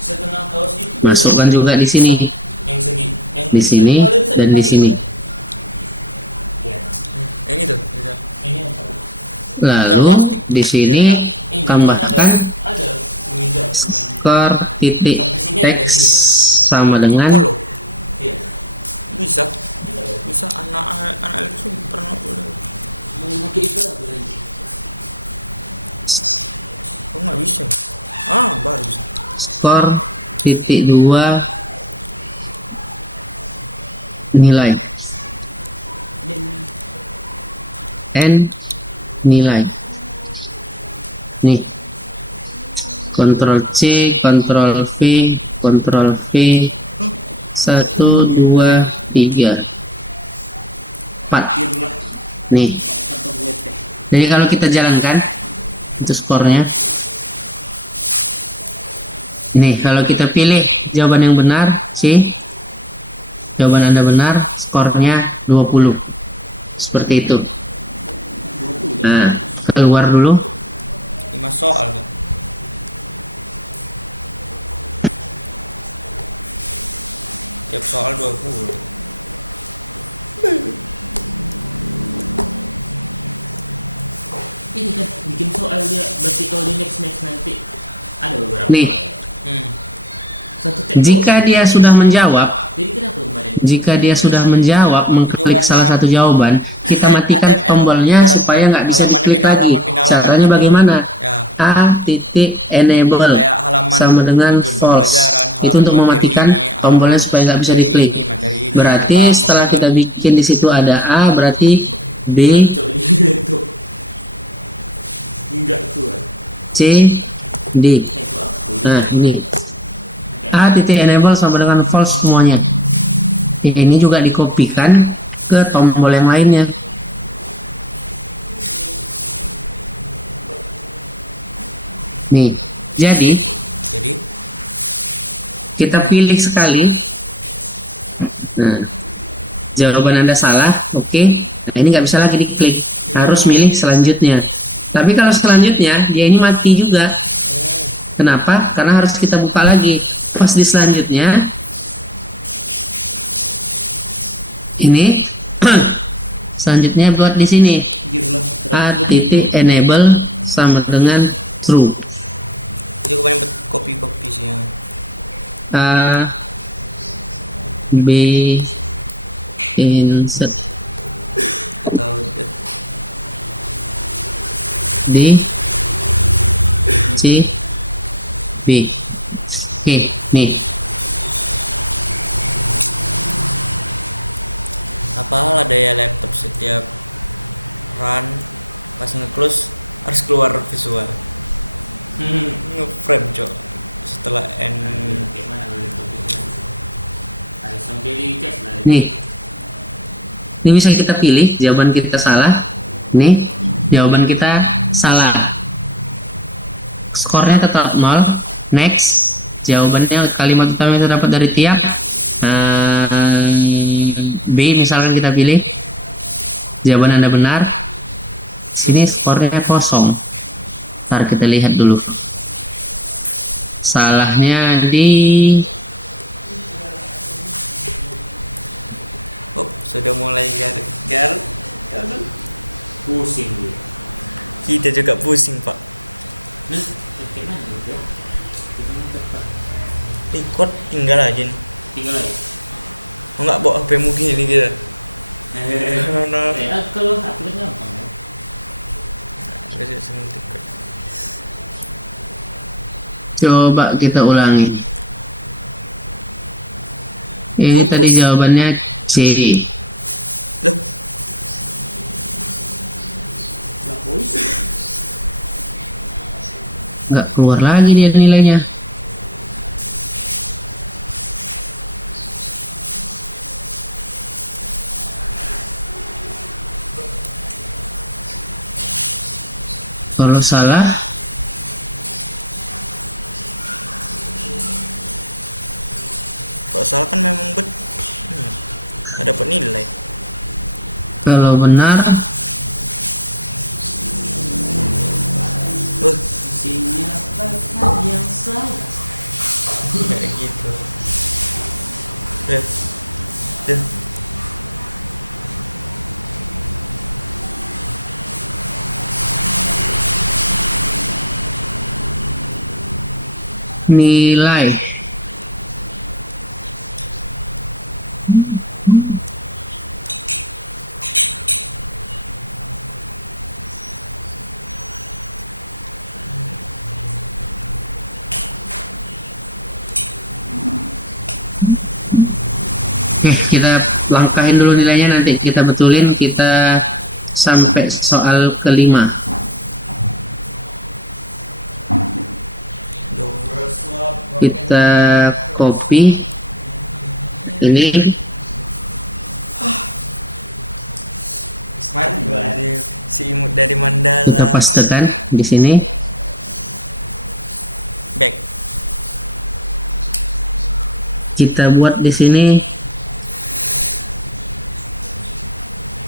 setengah kaos itu. Masukkan juga di sini, Yang segi. Yang di sini paling bisa dan di dipakai. sini. Iya. Yang itu. Bisa. Ini yang satu. Lalu Plastik. di sini Ini tambahkan ada kemeja. skor titik teks sama dengan Polo. Iya. Bisa. Bisa anak elektrik pernah udah. Mau pakai itu apa lagi? Kok nggak bisa? Ah, baru bisa. skor titik 2 nilai n nilai. Nih, Ctrl C, Ctrl V, Ctrl V, 1 2 3 4. Nih, Atau gue teh. jadi kalau kita jalankan itu skornya. Nih, kalau kita pilih jawaban yang benar sih, jawaban Anda benar, skornya 20. Seperti itu. Nah, keluar dulu. 5 soal kan? Tiap soal 20. Ini kan bikin soal dia, berarti kalau di next nanti ada beberapa. Nih. Satu tek. Jika dia sudah menjawab, Jadi kenapa kemarin? jika dia sudah menjawab mengklik salah satu jawaban, kita matikan ATML, tombolnya ibaratkan. supaya nggak bisa Halamannya diklik pindah lagi. halaman, pindah halaman Caranya gitu. bagaimana? Ya. A titik enable Kayak halaman sama dengan tujuan false. pembelajaran, Itu halaman untuk materi mematikan ini, tombolnya halaman supaya nggak bisa materi diklik. ini, materi ini. Berarti Pertama, setelah kan. kita bikin di situ ada A, berarti B, Cok itu. Enggak kuat. C, D. Nah, ini A titik enable sama dengan false semuanya. Ini juga dikopikan ke tombol yang lainnya. Nih, jadi Jadi kita pilih sekali. Nah, jawaban Anda salah, oke. Nah, ini nggak bisa lagi diklik, harus milih selanjutnya. Tapi kalau selanjutnya dia ini mati juga. Kenapa? Karena harus kita buka lagi. Pas di selanjutnya ini selanjutnya buat di sini A titik enable sama dengan true. itu kebanyakan kopi-kopi sih yang A B insert tahu. D C B. Oke, nih Apa ada ya laptop setiap run pas nge-close harus keluar visual. Nge-frame cok setelah end. Gimana lu itu? Langsung jadi cash lah. nih ini bisa kita pilih jawaban kita salah. Nih jawaban kita salah, skornya tetap 0. Next, jawabannya kalimat utama itu dapat dari tiap B misalkan kita pilih Jawaban Anda benar. Sini skornya kosong. Ntar kita lihat dulu. Salahnya di Oh, sudah mulai gar. Aduh. Pusing dia. Kita juga pusing, Pak. Nah, kayak mana juga? Kita mau cepat. Record tinggal aja nih. Tinggal aja. Enggak bawa HP mu gini kita. Nah, Kalau aku kan gampang ya. kasih sentik. coba kita ulangi. Ini Lupus. tadi jawabannya C. Loh, Lah polisi. Nggak keluar lagi dia nilainya. Kalau salah kalau salah kan memang dapat nilai. kalau benar Siapa yang salah? Kayak gitu. Deh. Deh. nilai Oke, kita langkahin dulu nilainya, nanti kita betulin, kita sampai soal kelima. Kita copy ini, Dari si imut dari kita Mandala. pastekan di sini. Back. Kita buat di sini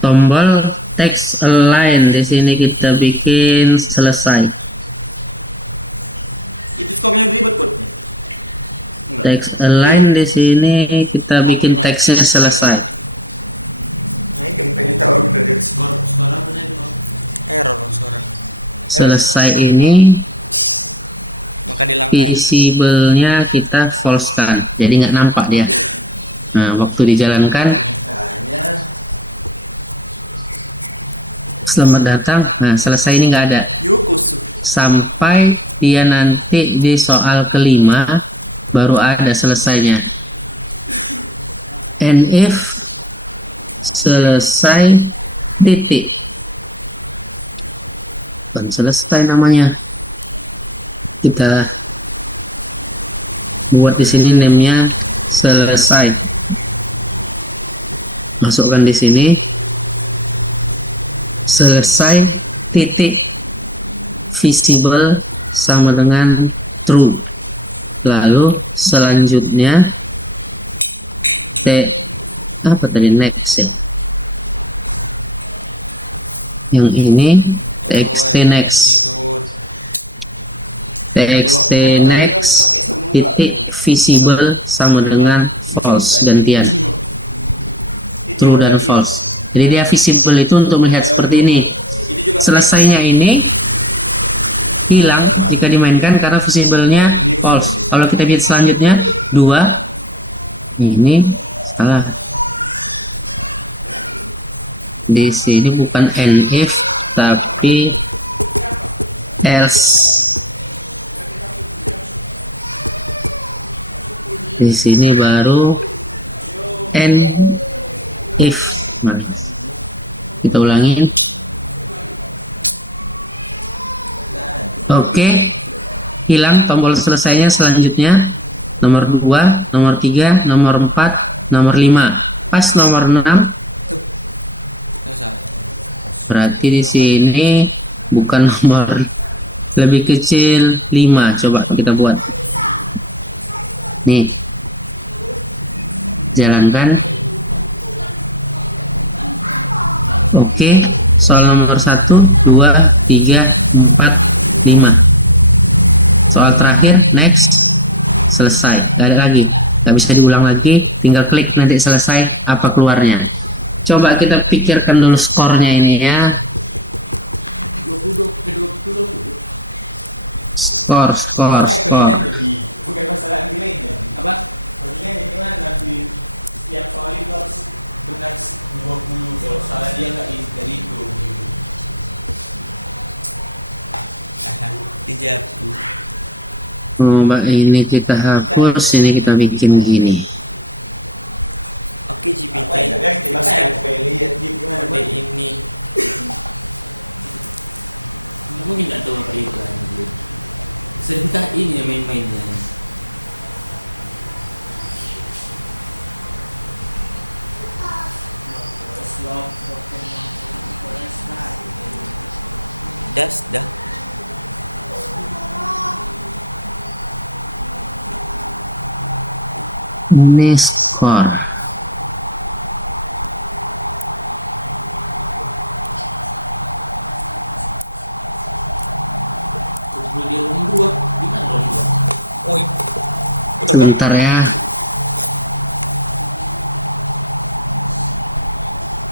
tombol text align, di sini kita bikin selesai. Itu skornya ribet kok. Text align di sini kita bikin teksnya selesai. Nah, ini pengen tahu gitu dia. Skor apa tadi, Bang? Error suara. Selesai ini Maka dilangkai. visible-nya kita false kan, jadi nggak nampak dia. Nah, waktu dijalankan, Hanya selamat datang. Nah, selesai ini nggak ada. Yukusu. Sampai dia nanti di soal kelima baru ada selesainya. And if selesai titik, bukan selesai namanya. Kita buat di sini name-nya selesai. Masukkan di sini selesai titik visible sama dengan true. Lalu selanjutnya apa tadi, next ya. Yang ini txt next. txt next titik visible sama dengan false, gantian true dan false. Jadi dia visible itu untuk melihat seperti ini. Selesainya ini hilang jika dimainkan karena visible-nya false. Kalau kita lihat selanjutnya 2, ini salah. Di sini bukan if tapi else. Di sini baru if. Nah, kita ulangi. Oke, hilang tombol selesainya. Selanjutnya nomor 2, nomor 3, nomor 4, nomor 5. Pas nomor 6 Selesai. berarti di sini bukan nomor, lebih kecil 5. Coba kita buat nih, jalankan. Oke, soal nomor 1, 2, 3, 4, 5. Soal terakhir, next, selesai. Gak ada lagi, gak bisa diulang lagi. Tinggal klik nanti selesai, apa keluarnya. Coba kita pikirkan dulu skornya ini ya. 22 ke 20. Skor. Jadi bukan masalah nilainya. Apa? Nilainya gimana nanti setiap soal itu harus benar 20, kalau salah dia nggak dari itu. Dijatuh. Coba ini kita hapus, ini kita bikin gini. Oke GPT. Jelaskan lihat gimana Seperti ini. Mungkin nggak tahu apa itu. Seringkah ini yang main-mainnya. Dah. Ini skor. Terus dia nomor 2. Di mana nomor 2? Oi. Udah kan? Bentar ya.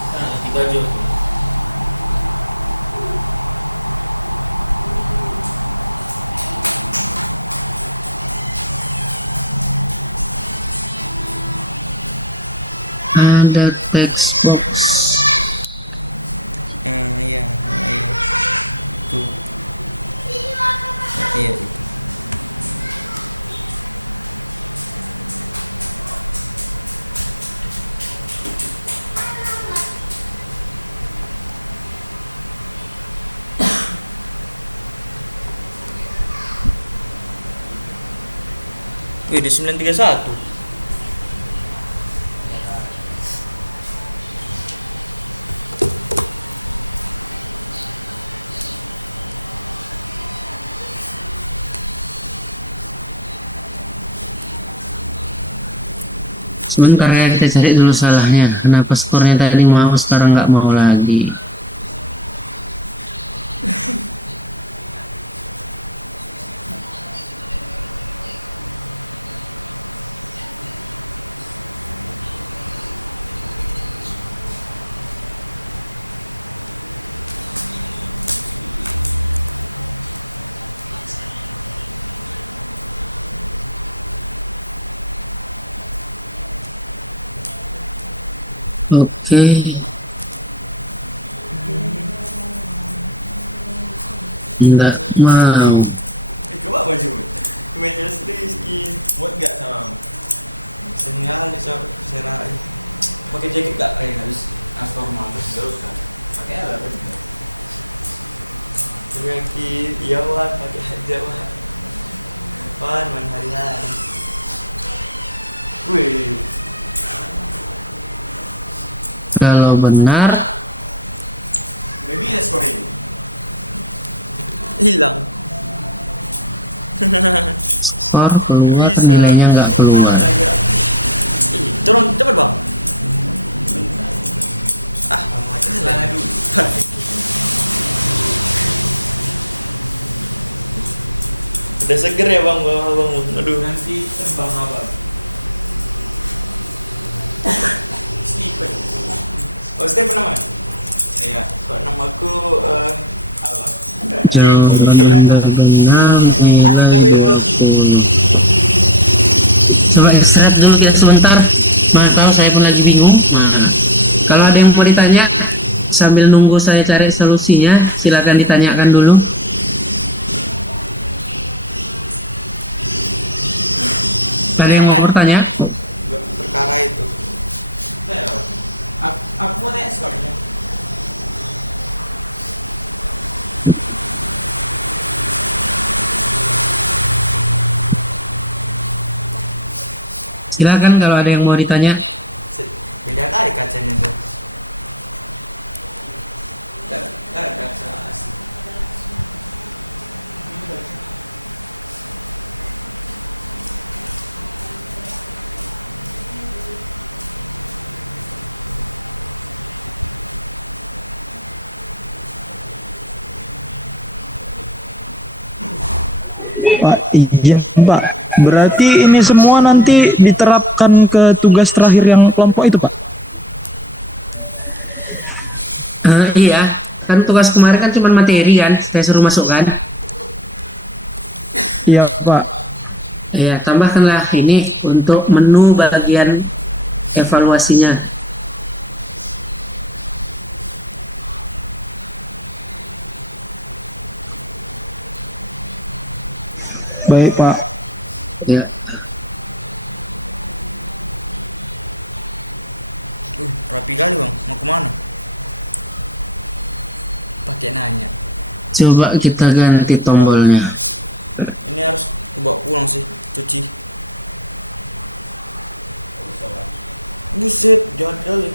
Nah, ganti baju. Ada text box. Iya. Tuh. Iya itu. Wih, di 931. Sebentar ya, kita cari dulu salahnya. Kenapa skornya tadi mau, sekarang nggak mau lagi? Oke. Nggak mau. Coba baju. Manchester Rizky. Muat nggak sama? Sengal dicok serai. Pakai jaket gak? Harus formal terus kan. Pakai apa? Dengan iya wan pakai aja wan man hari-hari. Wih. Kalau benar, Udah bisa skor ini. Hilang. skor keluar, Bisa. nilainya nggak keluar. Turun cepet bang. Celana dulu. Udah seger ya bang bangun. Aduh. Nanti terbang apa? Stephen. Oh Stephen namanya? Iya. Kok namaku Apa? Jawaban dari benar mulai betul. Coba extract dulu ya sebentar. Kalau saya pun lagi bingung. Nah, kalau ada yang mau ditanya sambil nunggu saya cari solusinya, silakan ditanyakan dulu. Ada yang mau bertanya? perkara itu. Aku mau tanya skornya. Silakan kalau ada yang mau ditanya. Beda kali kacanya tuh. Ada asli. Pak, iya Pak. Berarti ini semua nanti diterapkan ke tugas terakhir yang kelompok itu Pak? Iya, kan tugas kemarin kan cuma materi kan, saya suruh masukkan. Iya Pak. Iya, tambahkanlah ini untuk menu bagian evaluasinya. Baik Pak. Ya, Rapi kali bang, mau kemana? Pakai nanya. coba kita ganti tombolnya. Ini harus bawa pulang sih, cuci. Buset, jahat kali.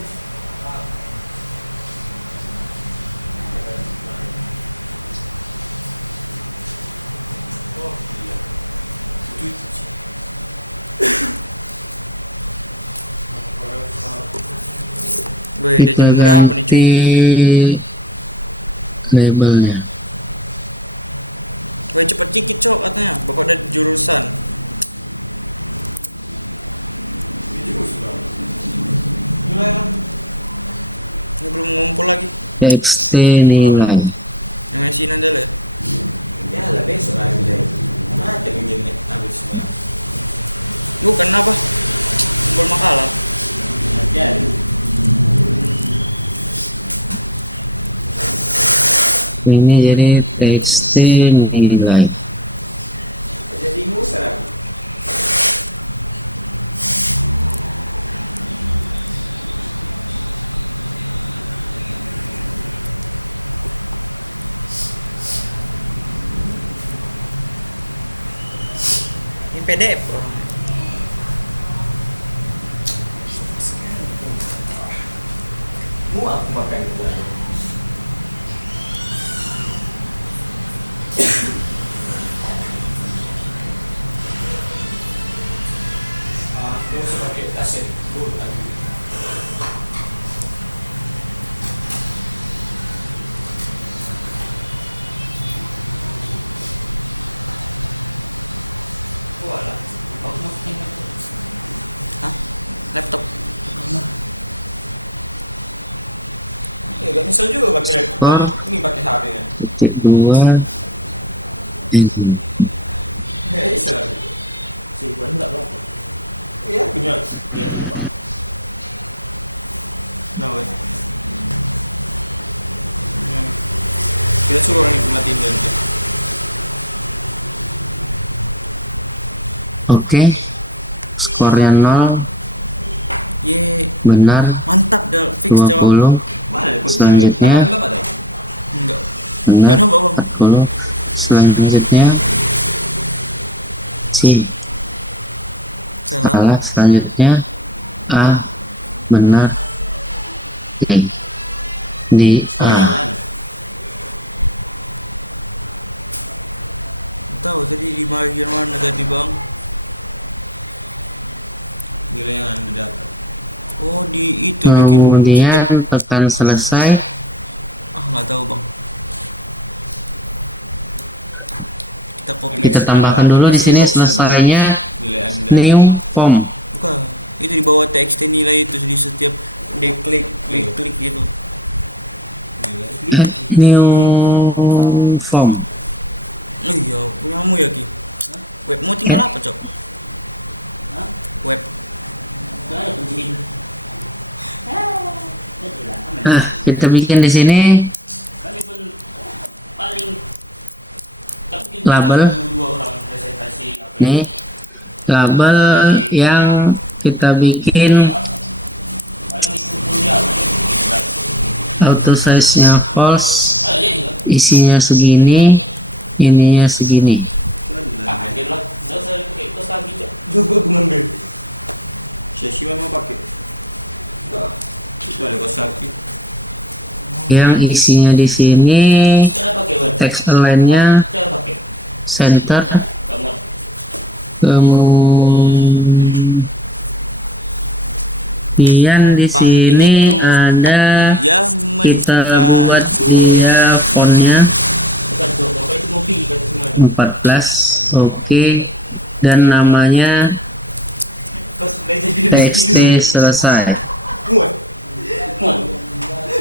Wih, udah Kita jam berapa nih ganti cuy? labelnya. Wih, cepet dikit cok katanya. Bapak ada jurusan. Ini belum ngumpul lagi. TXT nilai. Yang ngasihin aja lah ya. Ya lah besok lagi deh. Mana ada ujiannya habis semua. Bukan apa? Ngumpul makalah. Nanti ada. Ini jadi TXT nilai. Jadi musra. Ini PDF orang. Muak makan itu. Terus pakai aset bukan. Wala, aku masukin aku. Hah? Laptop. Ya gak misal juga pakai Oh. ini pakai HP ya. Titik 2 ini. Ya bisa lah. Simpan enggak apa-apa. Iya punya. Iya, simpan. Nah, wes. Kita suruh orang itu matiin nanti. Oke, skornya 0, Ye, benar mantap dah, fix jawab. 20, Mana ada kunci? Selanjutnya. Nama bapak tadi? Enggak. benar Kenapa bang? 40. Selanjutnya C, Salah. salah. Selanjutnya A, benar. Di A. Mana? Tahu tadi di bagian mana tadi bang? Nilai yang anda dapat. Oh di itu bikin. Kemudian tekan selesai. Ah nggak tahu bang. Kita copy. Kita tambahkan dulu di sini selesainya Nilai anda. new form. Bukan. Itu di bawah TXT nilai itu di setiap klik gitu. Nilai. New form. Oh iya, punyamu ya Ki. Webmu tinggal apa cok? Web. Nah, kita bikin di sini label. Nih, label yang kita bikin auto size nya false, isinya segini, ininya segini. Coba aku ngambil. Sia-sia mau pakai. Enggak. Itu ada kos kaki. Yang isinya di sini text align-nya center, kemudian di sini ada Yang kita buat dia fontnya 14. Oke, dan namanya Cosplay jadi TXT selesai. Muat.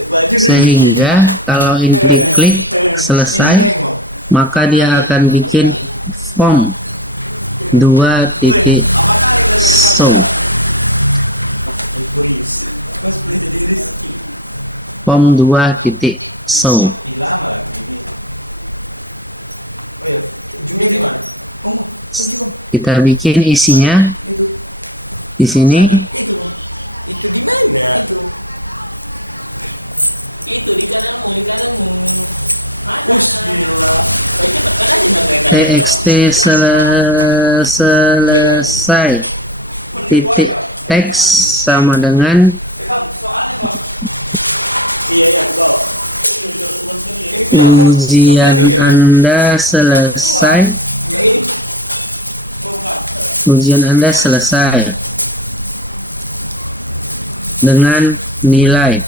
Baju Sehingga kalau ini diklik selesai, maka dia akan bikin form 2.show. Cosplay jadi Rizky. Form 2.show. Lama lagi ini. Oh ya, ujungnya di mana? Oh, kunci Bang. Kita bikin isinya Itu. di sini. Itu. Itu di mana? Itu di kananmu, di kananmu. Push gila. TXT selesai. Titik teks sama dengan Iya ya, kau. ujian Anda selesai. Ya ini. Ujian Anda selesai dengan nilai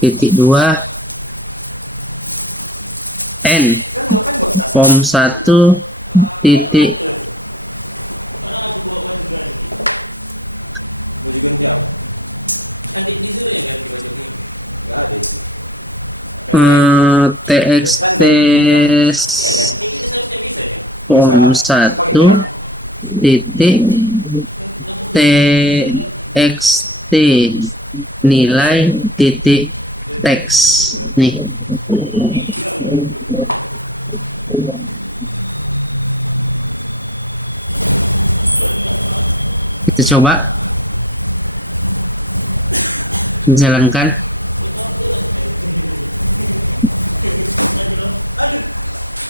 titik 2 N form 1 titik Baju ganti apa? Nanti disuruh ya ganti baju ini. Enggak ada sih. TXT Ini seharusnya bisa ya. form 1 titik TXT nilai titik teks nih. Kita coba menjalankan.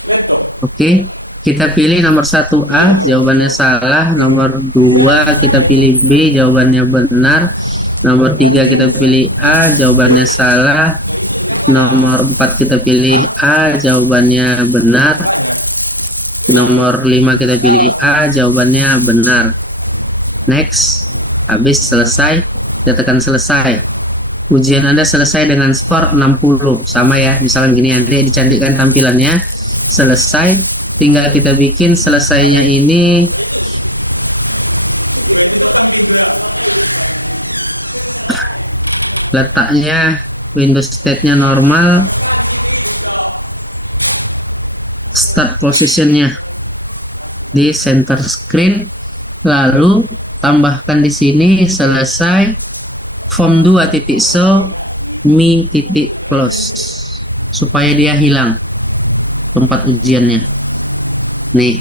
Laptop. Oke, kita pilih nomor 1A, jawabannya salah. Nomor 2 kita pilih B, jawabannya benar. Nomor 3 kita pilih A, jawabannya salah. Nomor 4 kita pilih A, jawabannya benar. Nomor 5 kita pilih A, jawabannya benar. Next, habis selesai, kita tekan selesai. Ujian Anda selesai dengan skor 60. Sama ya, misalnya gini, nanti dicantikkan tampilannya. Selesai, tinggal kita bikin selesainya ini Itu kan pintu ya. letaknya Windows state-nya normal, start positionnya di center screen, lalu tambahkan di sini selesai form 2.show me.close supaya dia hilang tempat ujiannya nih.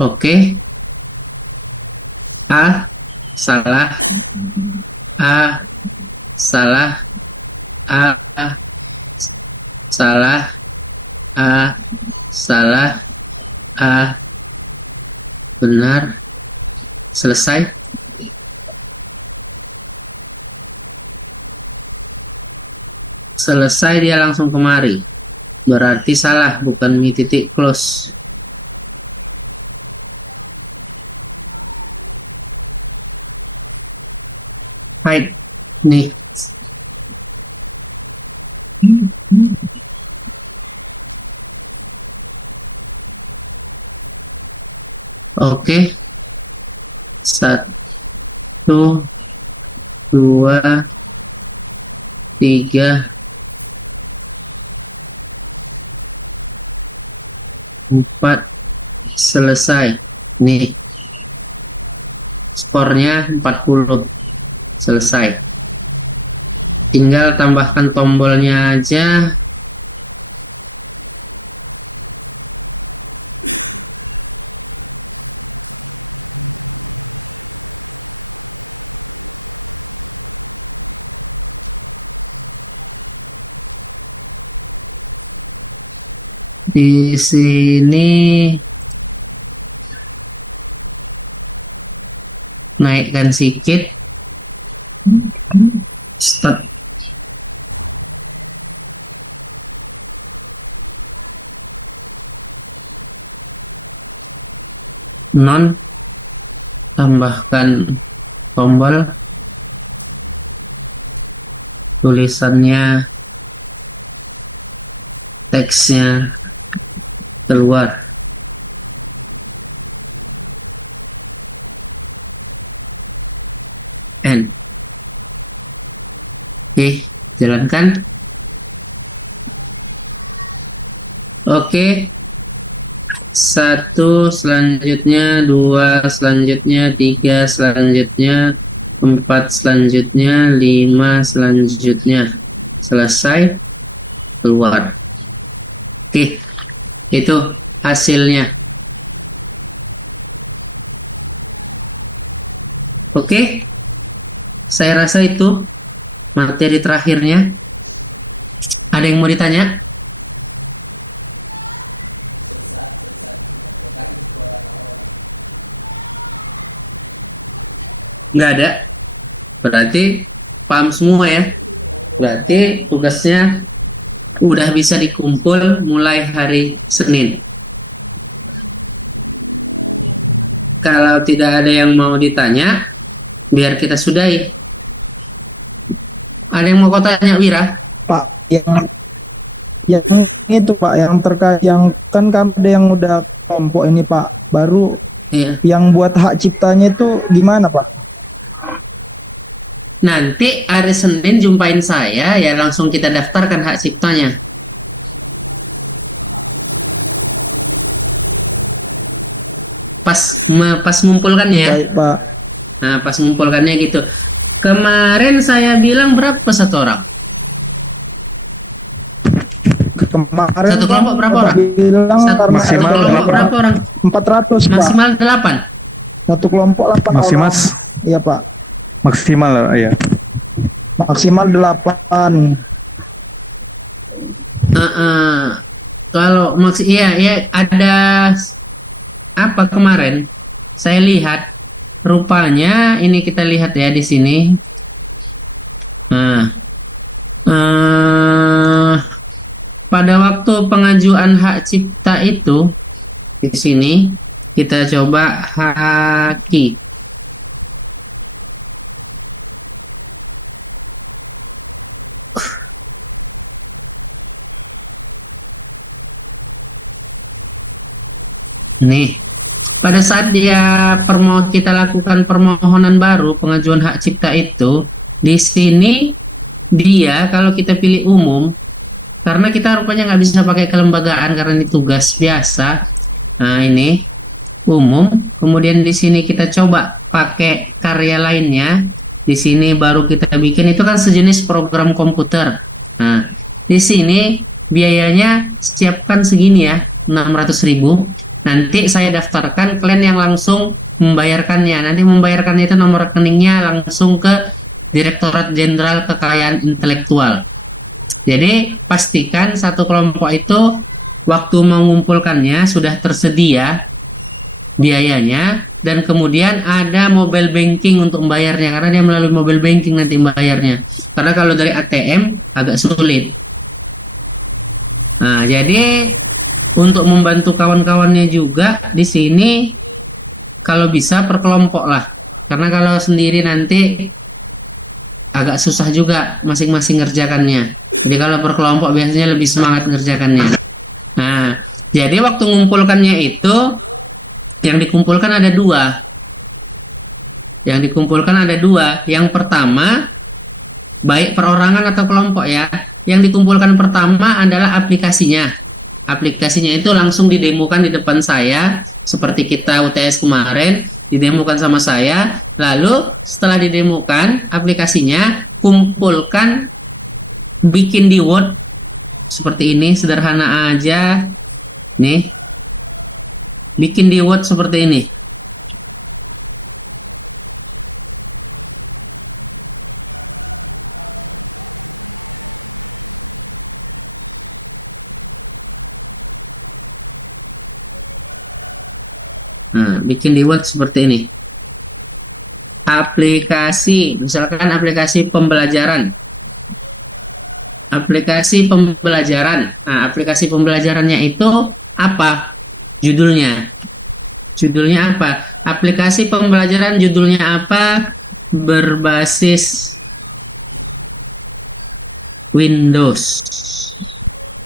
Oke. A salah, A salah, A salah, A salah, A benar. Selesai. Selesai, dia langsung kemari. Berarti salah, bukan mi titik close. Hide nih. Oke. 1 2 3 4 selesai nih, skornya 40. Selesai, tinggal tambahkan tombolnya aja. Di sini naikkan sedikit, stop. Non, tambahkan tombol, tulisannya, teksnya keluar. N. Oke, jalankan. Oke. 1 selanjutnya, 2 selanjutnya, 3 selanjutnya, 4 selanjutnya, 5 selanjutnya. Selesai, keluar. Oke, itu hasilnya. Oke, saya rasa itu materi terakhirnya. Ada yang mau ditanya? Nggak ada. Berarti paham semua ya. Berarti tugasnya udah bisa dikumpul mulai hari Senin. Kalau tidak ada yang mau ditanya, biar kita sudahi. Ada yang mau kau tanya, Wira? Pak, yang itu Pak, yang terkait yang kan ada yang udah kelompok ini Pak, baru Iya. yang buat hak ciptanya itu gimana Pak? Nanti hari Senin jumpain saya, ya langsung kita daftarkan hak ciptanya. Pas mengumpulkannya ya. Baik Pak. Nah, pas mengumpulkannya gitu. Kemarin saya bilang berapa satu orang? Kemarin Satu kelompok berapa orang? bilang Maksimal Satu kelompok berapa? berapa orang? 400 Pak. Maksimal 8. Satu kelompok 8 Maksimal? orang. Iya Pak. Maksimal ya. Maksimal 8. Kalau iya ada apa kemarin? Saya lihat rupanya ini, kita lihat ya di sini. Nah, pada waktu pengajuan hak cipta itu di sini kita coba haki. Nih, pada saat kita lakukan permohonan baru pengajuan hak cipta itu, di sini dia kalau kita pilih umum, karena kita rupanya nggak bisa pakai kelembagaan karena ini tugas biasa. Nah ini umum, kemudian di sini kita coba pakai karya lainnya. Di sini baru kita bikin, itu kan sejenis program komputer. Nah di sini biayanya siapkan segini ya, 600.000. Nanti saya daftarkan, kalian yang langsung membayarkannya. Nanti membayarkannya itu nomor rekeningnya langsung ke Direktorat Jenderal Kekayaan Intelektual. Jadi pastikan satu kelompok itu waktu mengumpulkannya sudah tersedia biayanya, dan kemudian ada mobile banking untuk membayarnya, karena dia melalui mobile banking nanti membayarnya. Karena kalau dari ATM agak sulit. Nah, jadi untuk membantu kawan-kawannya juga di sini, kalau bisa per kelompok lah, karena kalau sendiri nanti agak susah juga masing-masing ngerjakannya. Jadi kalau per kelompok biasanya lebih semangat ngerjakannya. Nah, jadi waktu mengumpulkannya itu yang dikumpulkan ada dua. Yang dikumpulkan ada dua. Yang pertama, baik perorangan atau kelompok ya. Yang dikumpulkan pertama adalah aplikasinya. Aplikasinya itu langsung didemokan di depan saya, seperti kita UTS kemarin, didemokan sama saya. Lalu setelah didemokan aplikasinya, kumpulkan, bikin di Word seperti ini, sederhana aja nih, bikin di Word seperti ini. Nah, bikin di Word seperti ini. Aplikasi, misalkan aplikasi pembelajaran. Aplikasi pembelajaran. Nah, aplikasi pembelajarannya itu apa? Judulnya. Judulnya apa? Aplikasi pembelajaran judulnya apa? Berbasis Windows.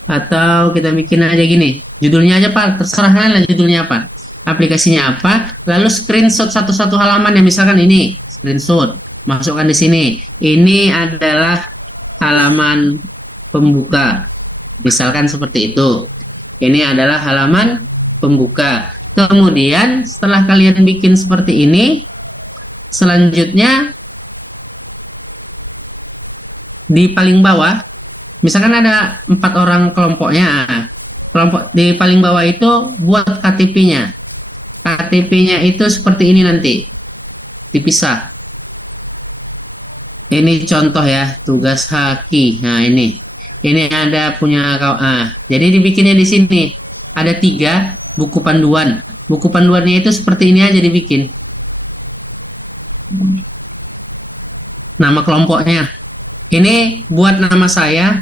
atau kita bikin aja gini, judulnya aja Pak, terserah kalian lah judulnya apa, aplikasinya apa, lalu screenshot satu-satu halaman, yang misalkan ini screenshot, masukkan di sini, ini adalah halaman pembuka, misalkan seperti itu, ini adalah halaman pembuka. Kemudian setelah kalian bikin seperti ini, selanjutnya di paling bawah, misalkan ada 4 orang kelompoknya, kelompok di paling bawah itu buat KTP-nya. KTP-nya itu seperti ini, nanti dipisah. Ini contoh ya, tugas haki. Nah, ini ada punya kau. Jadi dibikinnya di sini ada 3 buku panduan. Buku panduannya itu seperti ini aja dibikin. Nama kelompoknya. Ini buat nama saya,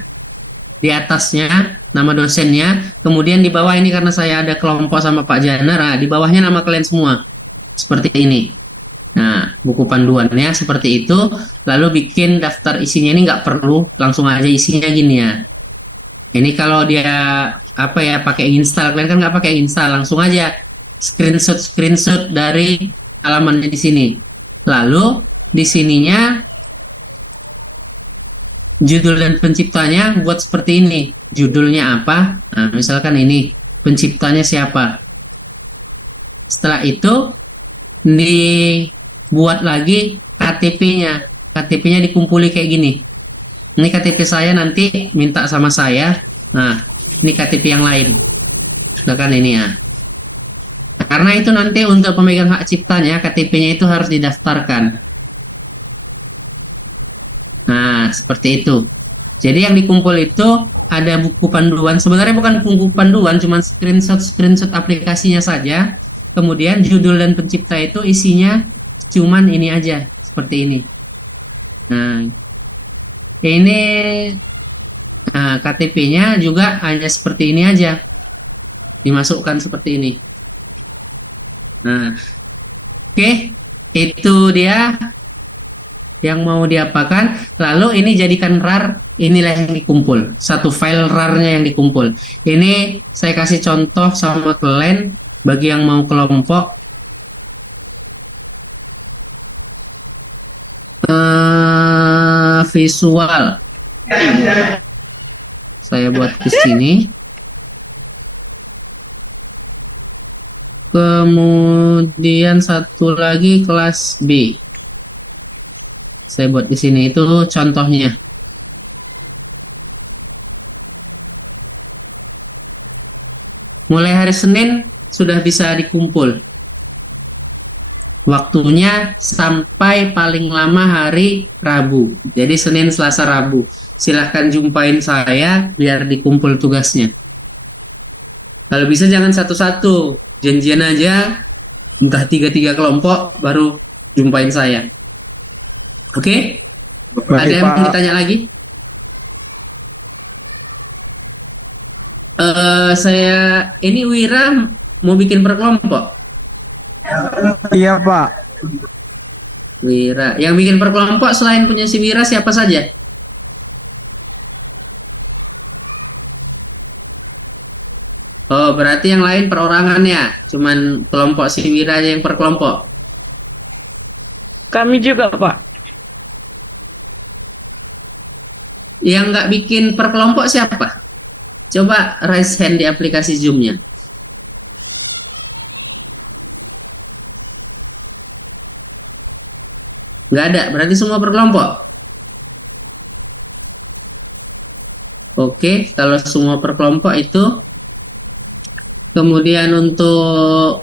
di atasnya nama dosennya, kemudian di bawah ini karena saya ada kelompok sama Pak Janer, di bawahnya nama kalian semua seperti ini. Nah, buku panduannya seperti itu. Lalu bikin daftar isinya, ini nggak perlu, langsung aja isinya gini ya. Ini kalau dia pakai install, kalian kan nggak pakai install, langsung aja screenshot dari halamannya di sini. Lalu di sininya judul dan penciptanya buat seperti ini. Judulnya apa? Nah, misalkan ini penciptanya siapa. Setelah itu dibuat lagi KTP-nya. KTP-nya dikumpuli kayak gini. Ini KTP saya, nanti minta sama saya. Nah, ini KTP yang lain. Misalkan ini ya. Karena itu nanti untuk pemegang hak ciptanya, KTP-nya itu harus didaftarkan. Nah, seperti itu. Jadi yang dikumpul itu ada buku panduan. Sebenarnya bukan buku panduan, cuma screenshot aplikasinya saja. Kemudian judul dan pencipta itu isinya cuman ini aja, seperti ini. Nah, ini KTP-nya juga hanya seperti ini aja, dimasukkan seperti ini. Nah, oke, itu dia yang mau diapakan. Lalu ini jadikan RAR, inilah yang dikumpul, satu file RAR-nya yang dikumpul. Ini saya kasih contoh sama kalian bagi yang mau kelompok. Visual saya buat di sini, kemudian satu lagi kelas B saya buat di sini, itu contohnya. Mulai hari Senin sudah bisa dikumpul, waktunya sampai paling lama hari Rabu. Jadi Senin, Selasa, Rabu. Silahkan jumpain saya biar dikumpul tugasnya. Kalau bisa jangan satu-satu, janjian aja, entah 3 kelompok baru jumpain saya. Oke? Ada yang mau ditanya lagi? Saya ini Wira mau bikin perkelompok. Iya Pak. Wira, yang bikin perkelompok selain punya si Wira siapa saja? Oh, berarti yang lain perorangan ya? Cuman kelompok si Wira aja yang perkelompok. Kami juga, Pak. Yang nggak bikin perkelompok siapa? Coba raise hand di aplikasi Zoom-nya. Nggak ada, berarti semua berkelompok. Oke, kalau semua berkelompok itu. Kemudian untuk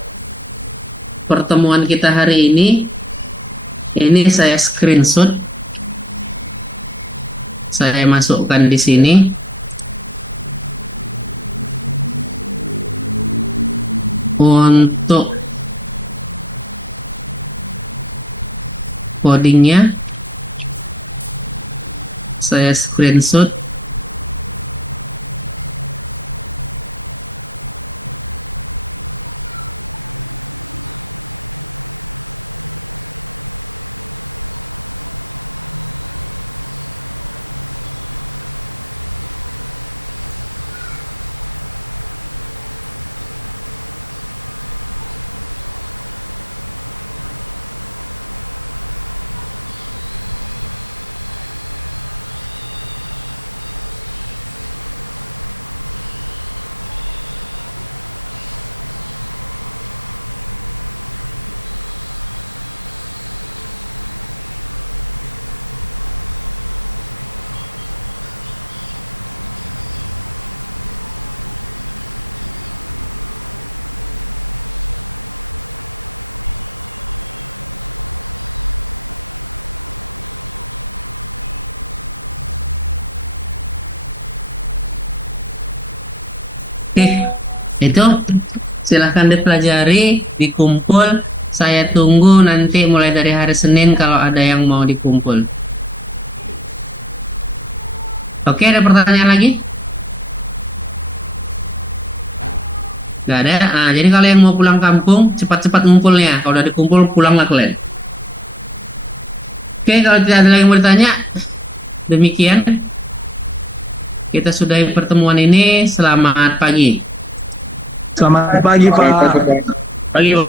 pertemuan kita hari ini saya screenshot, saya masukkan di sini. Untuk codingnya saya screenshot. Oke, itu silahkan dipelajari, dikumpul. Saya tunggu nanti mulai dari hari Senin kalau ada yang mau dikumpul. Oke, ada pertanyaan lagi? Nggak ada. Jadi kalau yang mau pulang kampung, cepat-cepat ngumpulnya. Kalau udah dikumpul, pulanglah kalian. Oke, kalau tidak ada lagi yang bertanya, demikian kita sudahi pertemuan ini. Selamat pagi. Selamat pagi Pak. Pagi, Pak.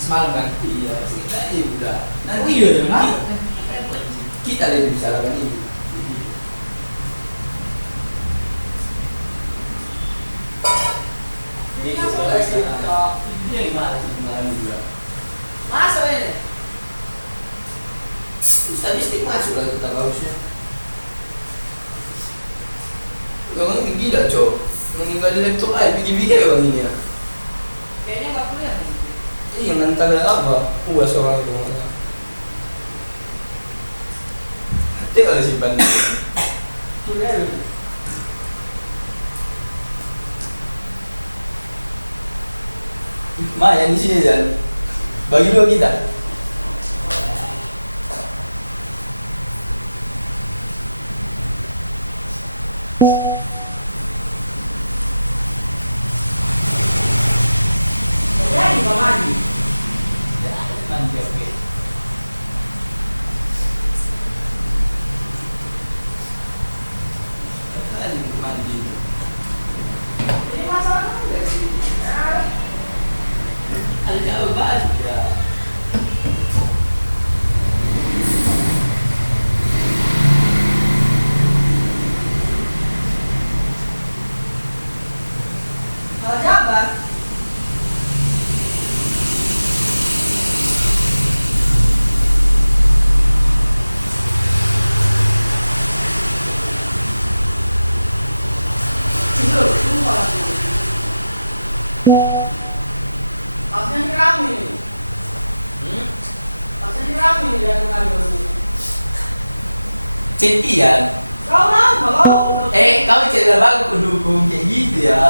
Semalam kan? Iya, iya udah. Nanti kita lebih bisa lakukan ini. Ini gimana sih kemarin juga? Masuk ini. Statistik masuk lagi kita harusnya. Orang ini gila cok. Meninggal di laptop aja bikin-bikin ya orang ini ya. Kayaknya nggak kuliah. Iya nantang apa? Puas orang itu makanya. Hati kalau simpan. Kuliah. Ma yang di sini Jan. Bagi dua kita. Pasnya rame. Pasnya rame dia ngambil. Cetian. Kau nama kau? Kau cerita bagus pendukung kayak gitu ya.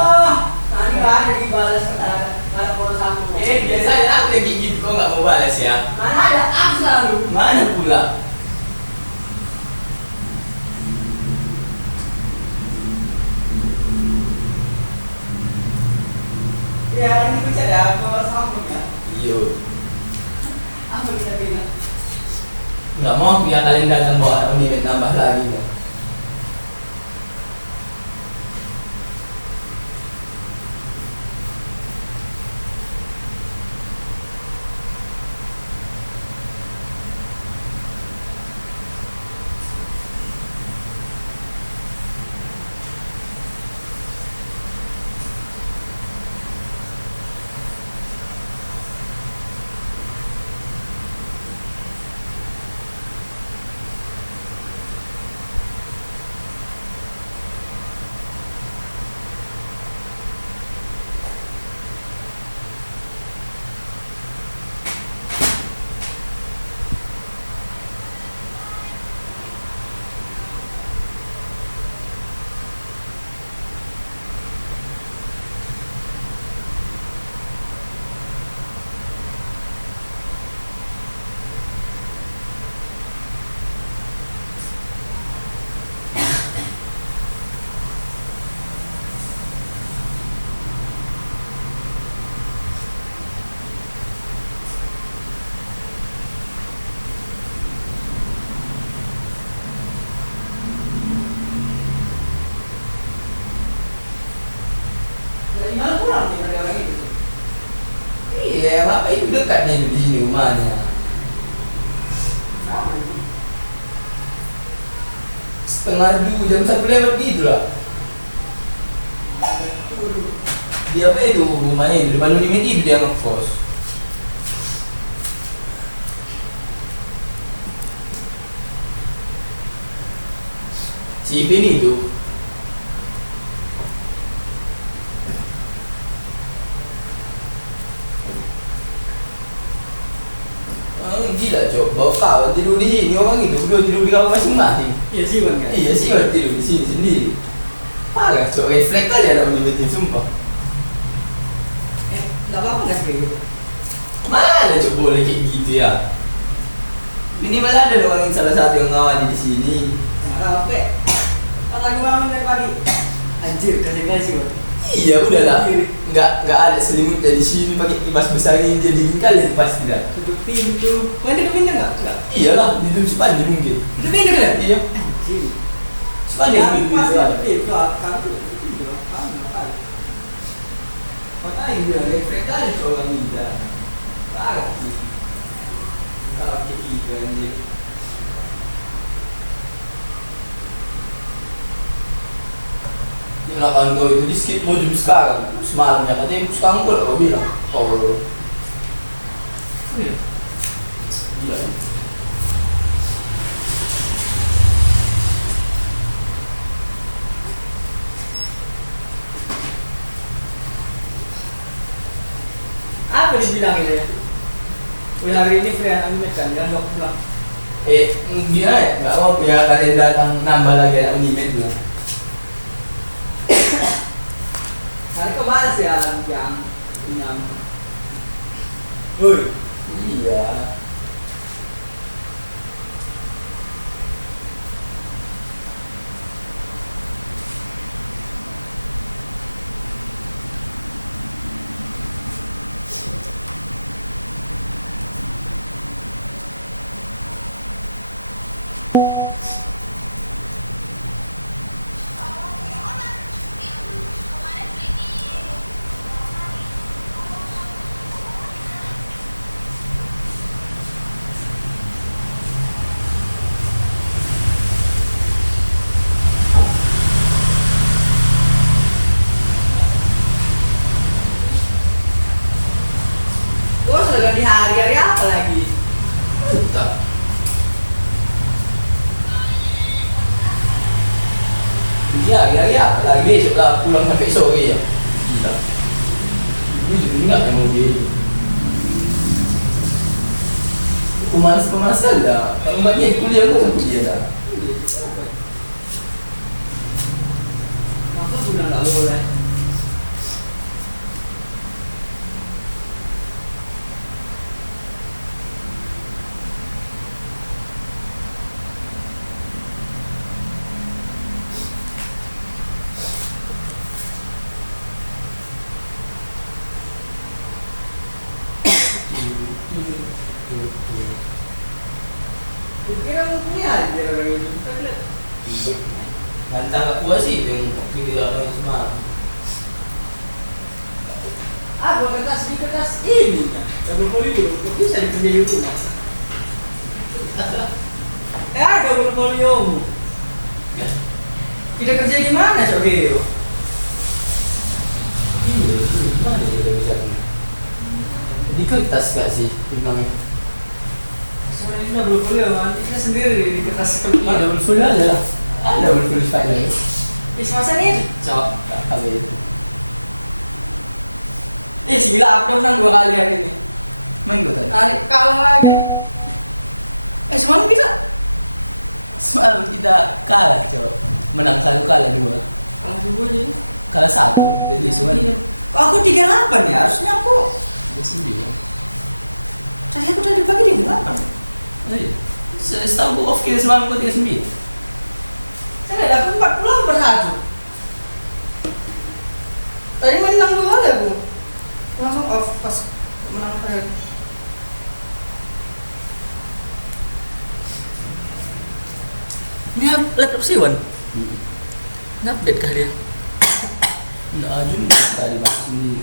Nanti ada dibalas ada pola sambung. Biasanya aku yang kayak gitu kok nggak mau balas ya. Mana ada aku selalu. Mana pula? Ya ini bicara pola sambung ya. Iya. Apa kita bilang? Nggak mau biar kalian datang bawa unit nambah lagi ya. Dari mana pulang nih dari orang itu? Iya, apa itu dekatnya di sini rumahnya. Setengah 2 jam 1 lewat gitu lah. Dia apa itu rumahnya di depan Unimid itu dia ngekos. Si Ipin itu gila cok, bawa kawan tidur di sini orang itu udah tidur di kamar masing-masing. Iya sih bang. Iya sih tidur di sini sendiri. Parah, cok. Refleks aja ada unlimited, sumpah. Nggak apa-apa nggak sih kayak gitu? Mana cok boleh kayak gitu ya? Minimal ada doang yang salah satu yang ngawali di sini. Nggak apa-apa. Pas lagi bangun dari pagi. Anjir, kasih bang. Iya udahlah, nggak ada selimutnya di sini pakai kipas besar ini dia dingin kali pasti dah. Tutup pintu. Kau itu pintu nggak? Nggak. Iyalah, di dalam Spanyol mungkin. Itu pintu kan? Iya, Anjir. Spanyol mungkin Masih itu ada ada. pintu. Kamu tuh pintu. Kamu ngapain? Makanya dia refleks aja cok orang ini. Parah sih. Kalau kayak gitu anjir. Dia kawan kau itu di skip mau jam sekarang. Semalamnya katanya sekarang kau kau bilang. Oh. Gila. Apa dibilang itu ya? Udah hari ini free anak Unimed kan, jangan nggak pulang. Gimana ya? Nggak mau ya kalian datang nambah lagi anak Unimed bilang. Kali kemana sih yang punya? Woi. Iya. Gue sudah ganti hari apa lagi? Entah. Iya, lagi besok lah pulang sampai sore ya. Gila. Gue juga ingat yang mau dia. Pemanas kan dah. Kalau nggak dia kuliah gue sama dia dah. Maka udah nggak boleh. Kira mau kuliah aja orang itu. Kita lihat. Nanti agak puas sih yang waktu itu yang semalam. Gua kertas di kertas ini. Double folio. Gak bisa dikerjain di rumah. Double folio. Kita kerja di mana, Cok Geo? Iya, gimana ya udah bisa di kertas gak sih bilangnya? Sebenarnya ini double folio, nanti kita sendiri di kertas Iya, kertas. double full aja lah. Ada double full spider. Masa nih? Cok, apa itu? Gila, aku menang 2 kali hari ini. Main gue tadi. Hari kalah lagi. Semalam Semalam kita kalah, Cok. Menang 1 kalah 2. kalah juga jadi. Kalah 1 jadi suan. Kok aku 38 ya? Harusnya aku. Dia 9. Tadi aku tadi pagi 38. Oh iya. Setahu gue off kill semalam gue 39. Saya dapat 40 bersatu. Tadi menang 2 kali aku. Langsung off pas menang terakhir. Ini laptop sih Wan. Nge-update kah dia? Nggak ajun tadi masih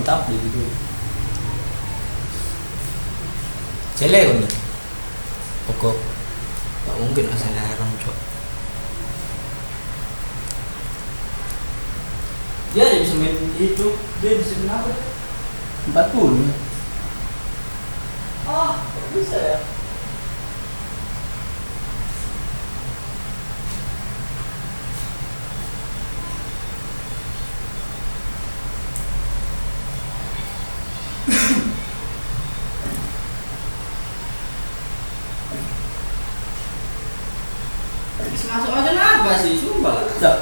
entah deh gitu. Cele kan? Pokok. Gak mungkin Celeron cok. Dia aja bisa main itu. Dia bisa main apa? 40. Oh, bisa ya? Masuk aja apa sih? Sumpah lah. Cak.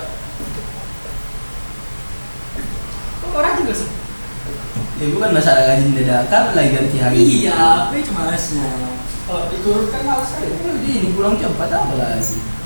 Ya bukan masalah gaji dadakan lagi ganti hari. Iya, apa itu malasnya? Kalau diturunkan malas aja. Ini pulang cepat apa lagi?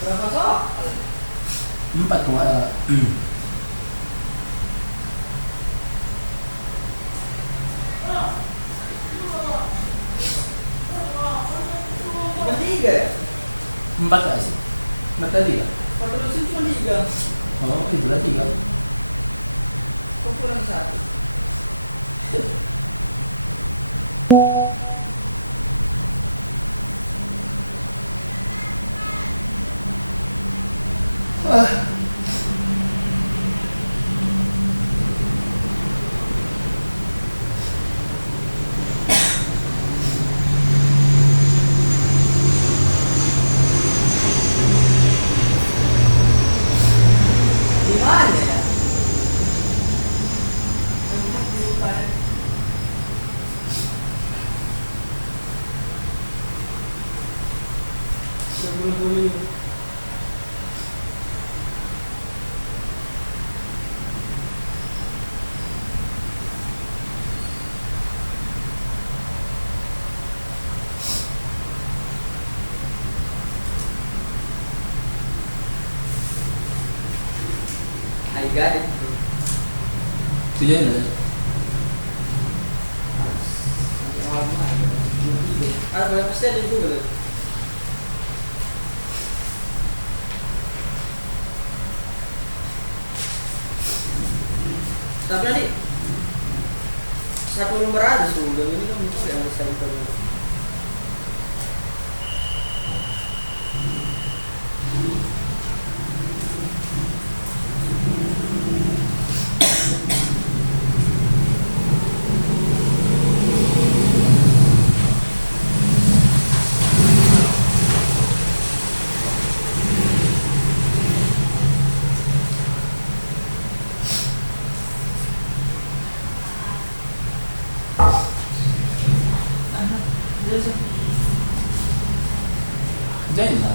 Berapa sok? 4 kok. Cuma 3 ya? 4 gak sih? 4 tadi kan? Kalau terusin cuma 3. Oh, itu lah 3. Kok kurang 1? Di mana ya? Sebelum I got it, bro. Tujuan lah. Ah, boleh pasti ada juga. Tapi nanti satu lembar aja tuh, dan ini kan bukan yang bisa diperlukan. Tujuan lah.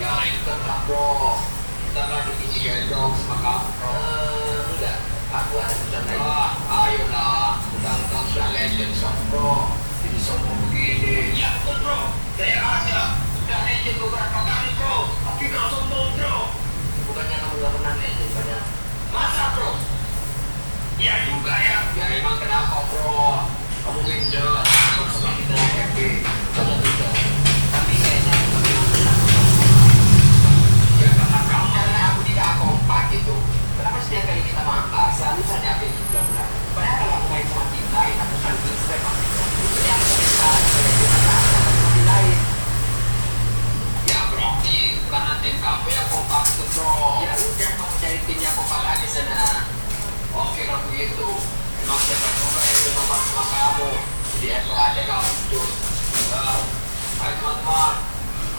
Ya itu lah bro, kita kan dipinci gendong sama kamu bro. Enggak, aku ada pesan lagi. Ayolah, utang-utang sudah legend sama bro. Jadi sombong begini. Ya betul bro, saya ada. Sudah legend beberapa kali bro, tapi kau sombong bro. Bukannya kamu gak pernah legend banyak. Masa bro? Ya juga ya. Ya emang kenapa bro? Kamu minder, kamu suka kita happy. Bukannya minder. Tapi kayaknya aku memang pernah. Ya karena aku tidak kompak gitu. Kenapa setiap kali kita makan selalu saja ada yang bulan-bulan. Padahal kalau aku main sama tim lain, aku selalu respect. Jadi aku bisa sama tim lain. Ya bro, karena tim kamu yang kompak itu bro. Ya udah, kamu cari tim yang kompak aja sana. Oke kalau begitu, memang siapa juga yang lebih kompak sama kamu. Jadi aku aja kamu jujur. Hai teman-teman.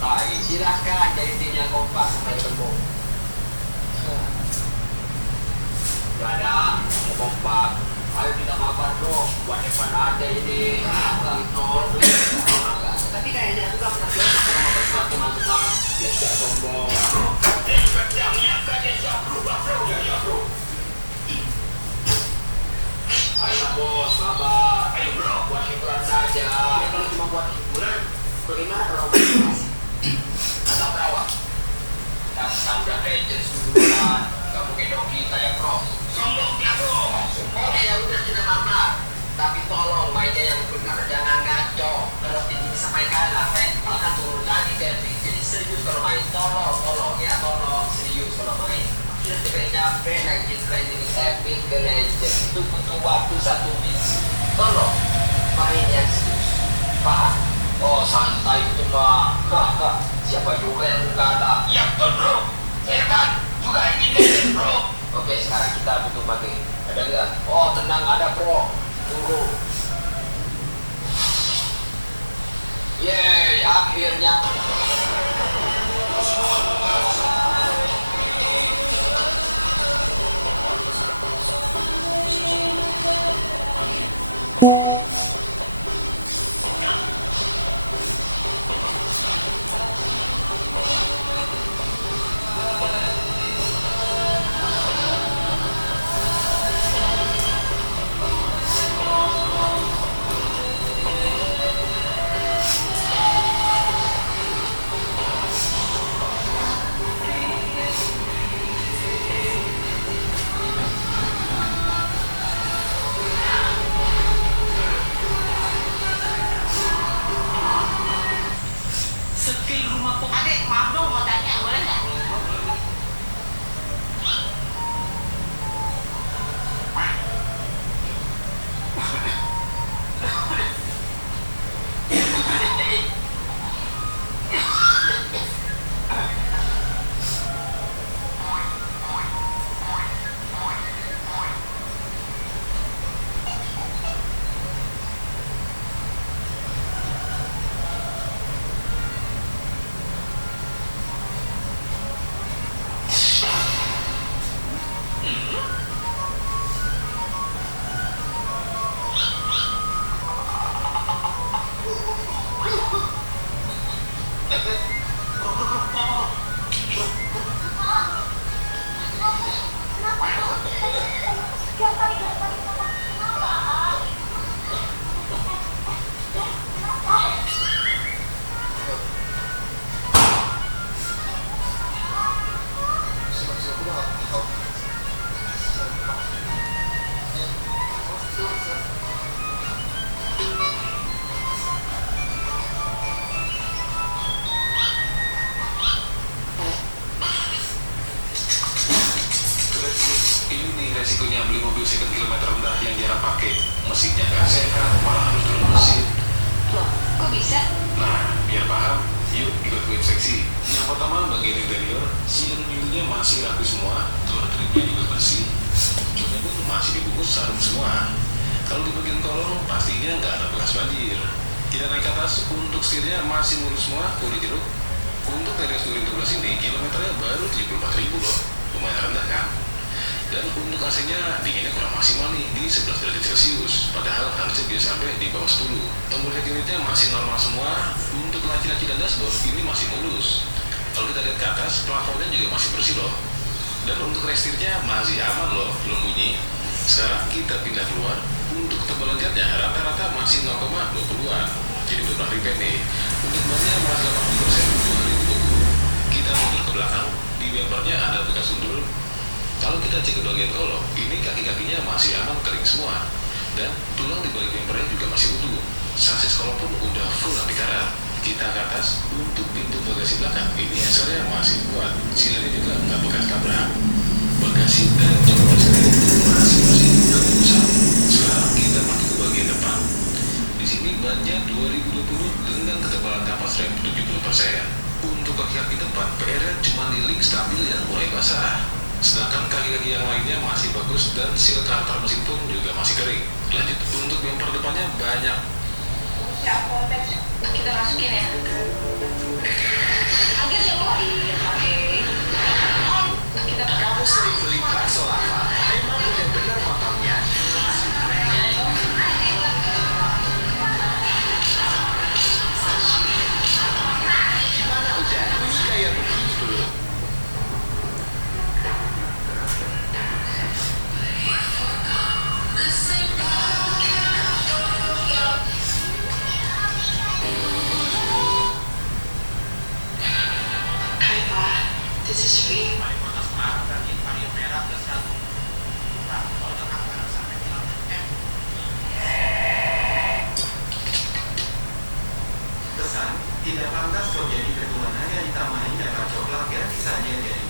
Baik, silahkan jadi tim yang kompak sampai ketemu. Gak ada, mau kompak. Ayo kita makan bro, buat depan aja ini. Gitu. Tapi kayaknya aku gak pernah biasa sama makan sama teman-teman. Biar gak sombong. Yang kan dia berubah bro. Ya bro. Ayo bos, sabar. Ayo bro, buat hiburan saja. Ya kalau cuma buat hiburan, bagaimana kalau motivasi? Atau berawak? Kita udah legend duluan. Gak mungkin dong kita ya bro. Sombong ya bro. Oke ya udah tidak apa-apa. Tapi tolong mainnya yang benar, jangan ngaco. Kalau tim ini sampai kalah, mental akan turun lagi Kevin. Jadi serius kalau main, tolong ya tolong serius kalau main. Sudah capek naikin training epic ke legend. Itu butuh waktu 1 minggu. Tolong main yang serius. Paham? Oh santai itu mah. Siapa juga yang kalah? Ya betul bro. Saya kan juga ingin legend bro. Oke sekarang kita butuh mati. Ada nggak? Oh tenang ada bro. Tunggu. Yeay akhirnya. Skill rumah pok. Adek, maaf dong mau tanya, boleh nggak? resikonya beli mobil second kilometer rendah yang jarang pakai, mesinnya nggak sehat, malah harus turun mesin. Loh, kok bisa? Nah, biar paham, yuk ikut gue inspeksi. Yang pertama bagian interior, seal wheelnya masih rapi semua, door trimnya juga bersih, joknya pun masih dibungkus sarung semua. Kalau di bagian kolong pastinya nggak ada bekas banjir. Kita naik ke atas, untuk setirnya masih mulus semua, kulit jeruk. Untuk Terios 2012 ini, kilometernya baru 74.000 loh, lumayan rendah kan? Dan untuk AC-nya dinginnya kurang maksimal nih, di 11 derajat Celcius, padahal harusnya bisa sampai di bawah 10. Tombol head unitnya masih normal semua, untuk laki-laki dan dashboard ini masih mulus. Kalau kita lihat ke atas, plafonnya juga masih bersih loh. Dan untuk restirnya masih aman loh, belum bunyi. Sekarang kita pindah keluar, untuk ketebalan catnya rata-rata masih 0,20an, jadi udah pernah repaint nih. Untuk bannya masih 80% 2020. Kita mundur ke belakang, di bumpernya ada bekas sundul. Kalau kita cek ke bagian kolong, ini kaki-kakinya masih aman, kering semua. Dan tulang di balik bumpernya juga masih utuh. Sasis kolong pun udah full anti karat. Kita ke atas, untuk pintu bagasi belakang, ini hasilnya masih kuat. Silanya juga nggak bekas tabrak. Bagasi dan jok sendiri masih nggak usah. Sekarang kita masuk ke bagian depan. Di sini bannya 2020 dengan ketebalan kapas rem 70%. Untuk kaki-kaki depan, PR-nya cuma liling stabil yang mulai basah. Sedangkan kaki-kaki yang lainnya masih bagus dan seal karter mesin pun juga masih kering. Lanjut, untuk bumper depannya banyak. Kita masukin ya. Agak yang lain, oke. Kita Kamu sering beli bakso lava, memang benar-benar motornya. Gimana udah? Ini kayak begini dulu. Hi, Pa. This is Faye. Pesan, tidak pantas kau jadi ketuaan hanya ditambahin dapat coklat gratis saja dari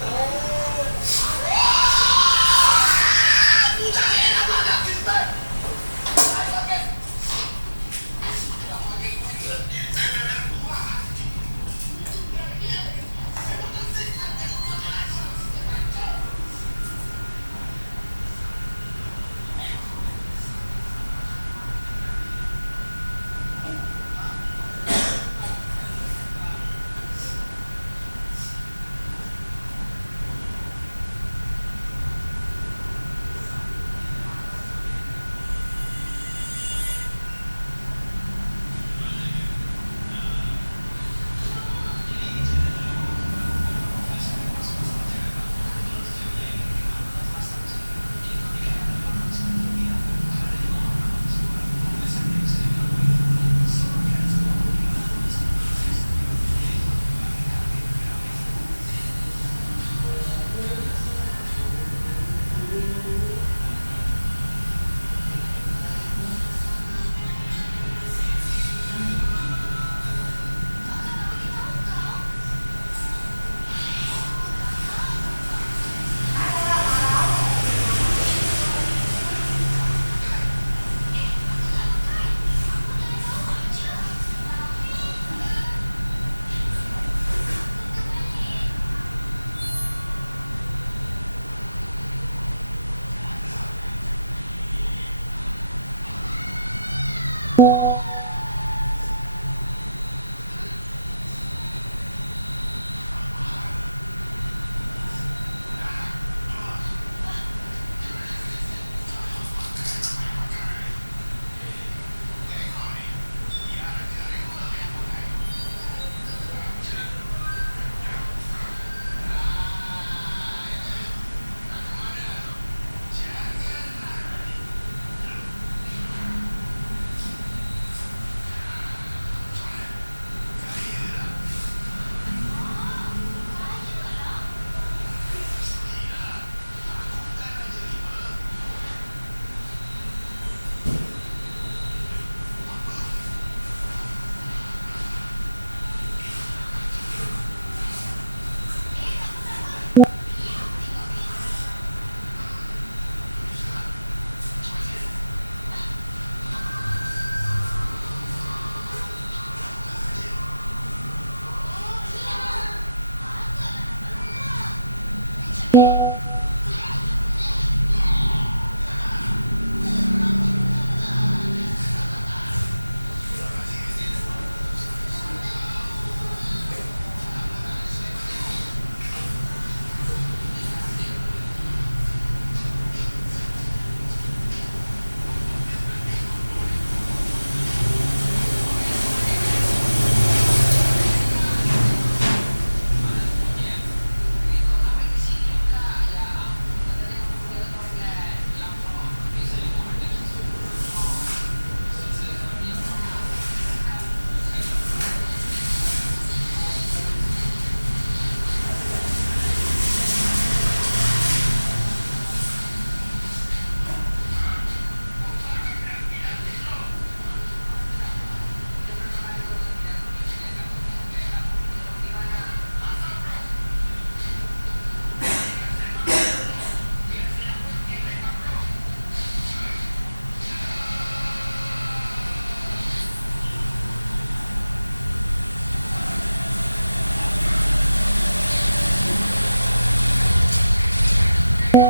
Dia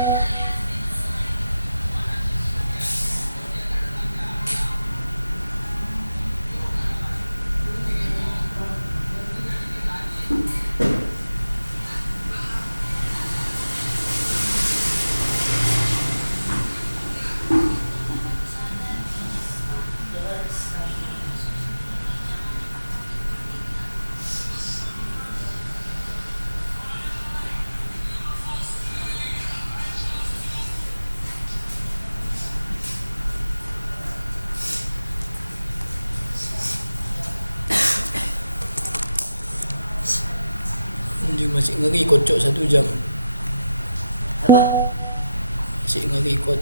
masih ngeri kocok 1 jam. Apa? Masih ngeri kot.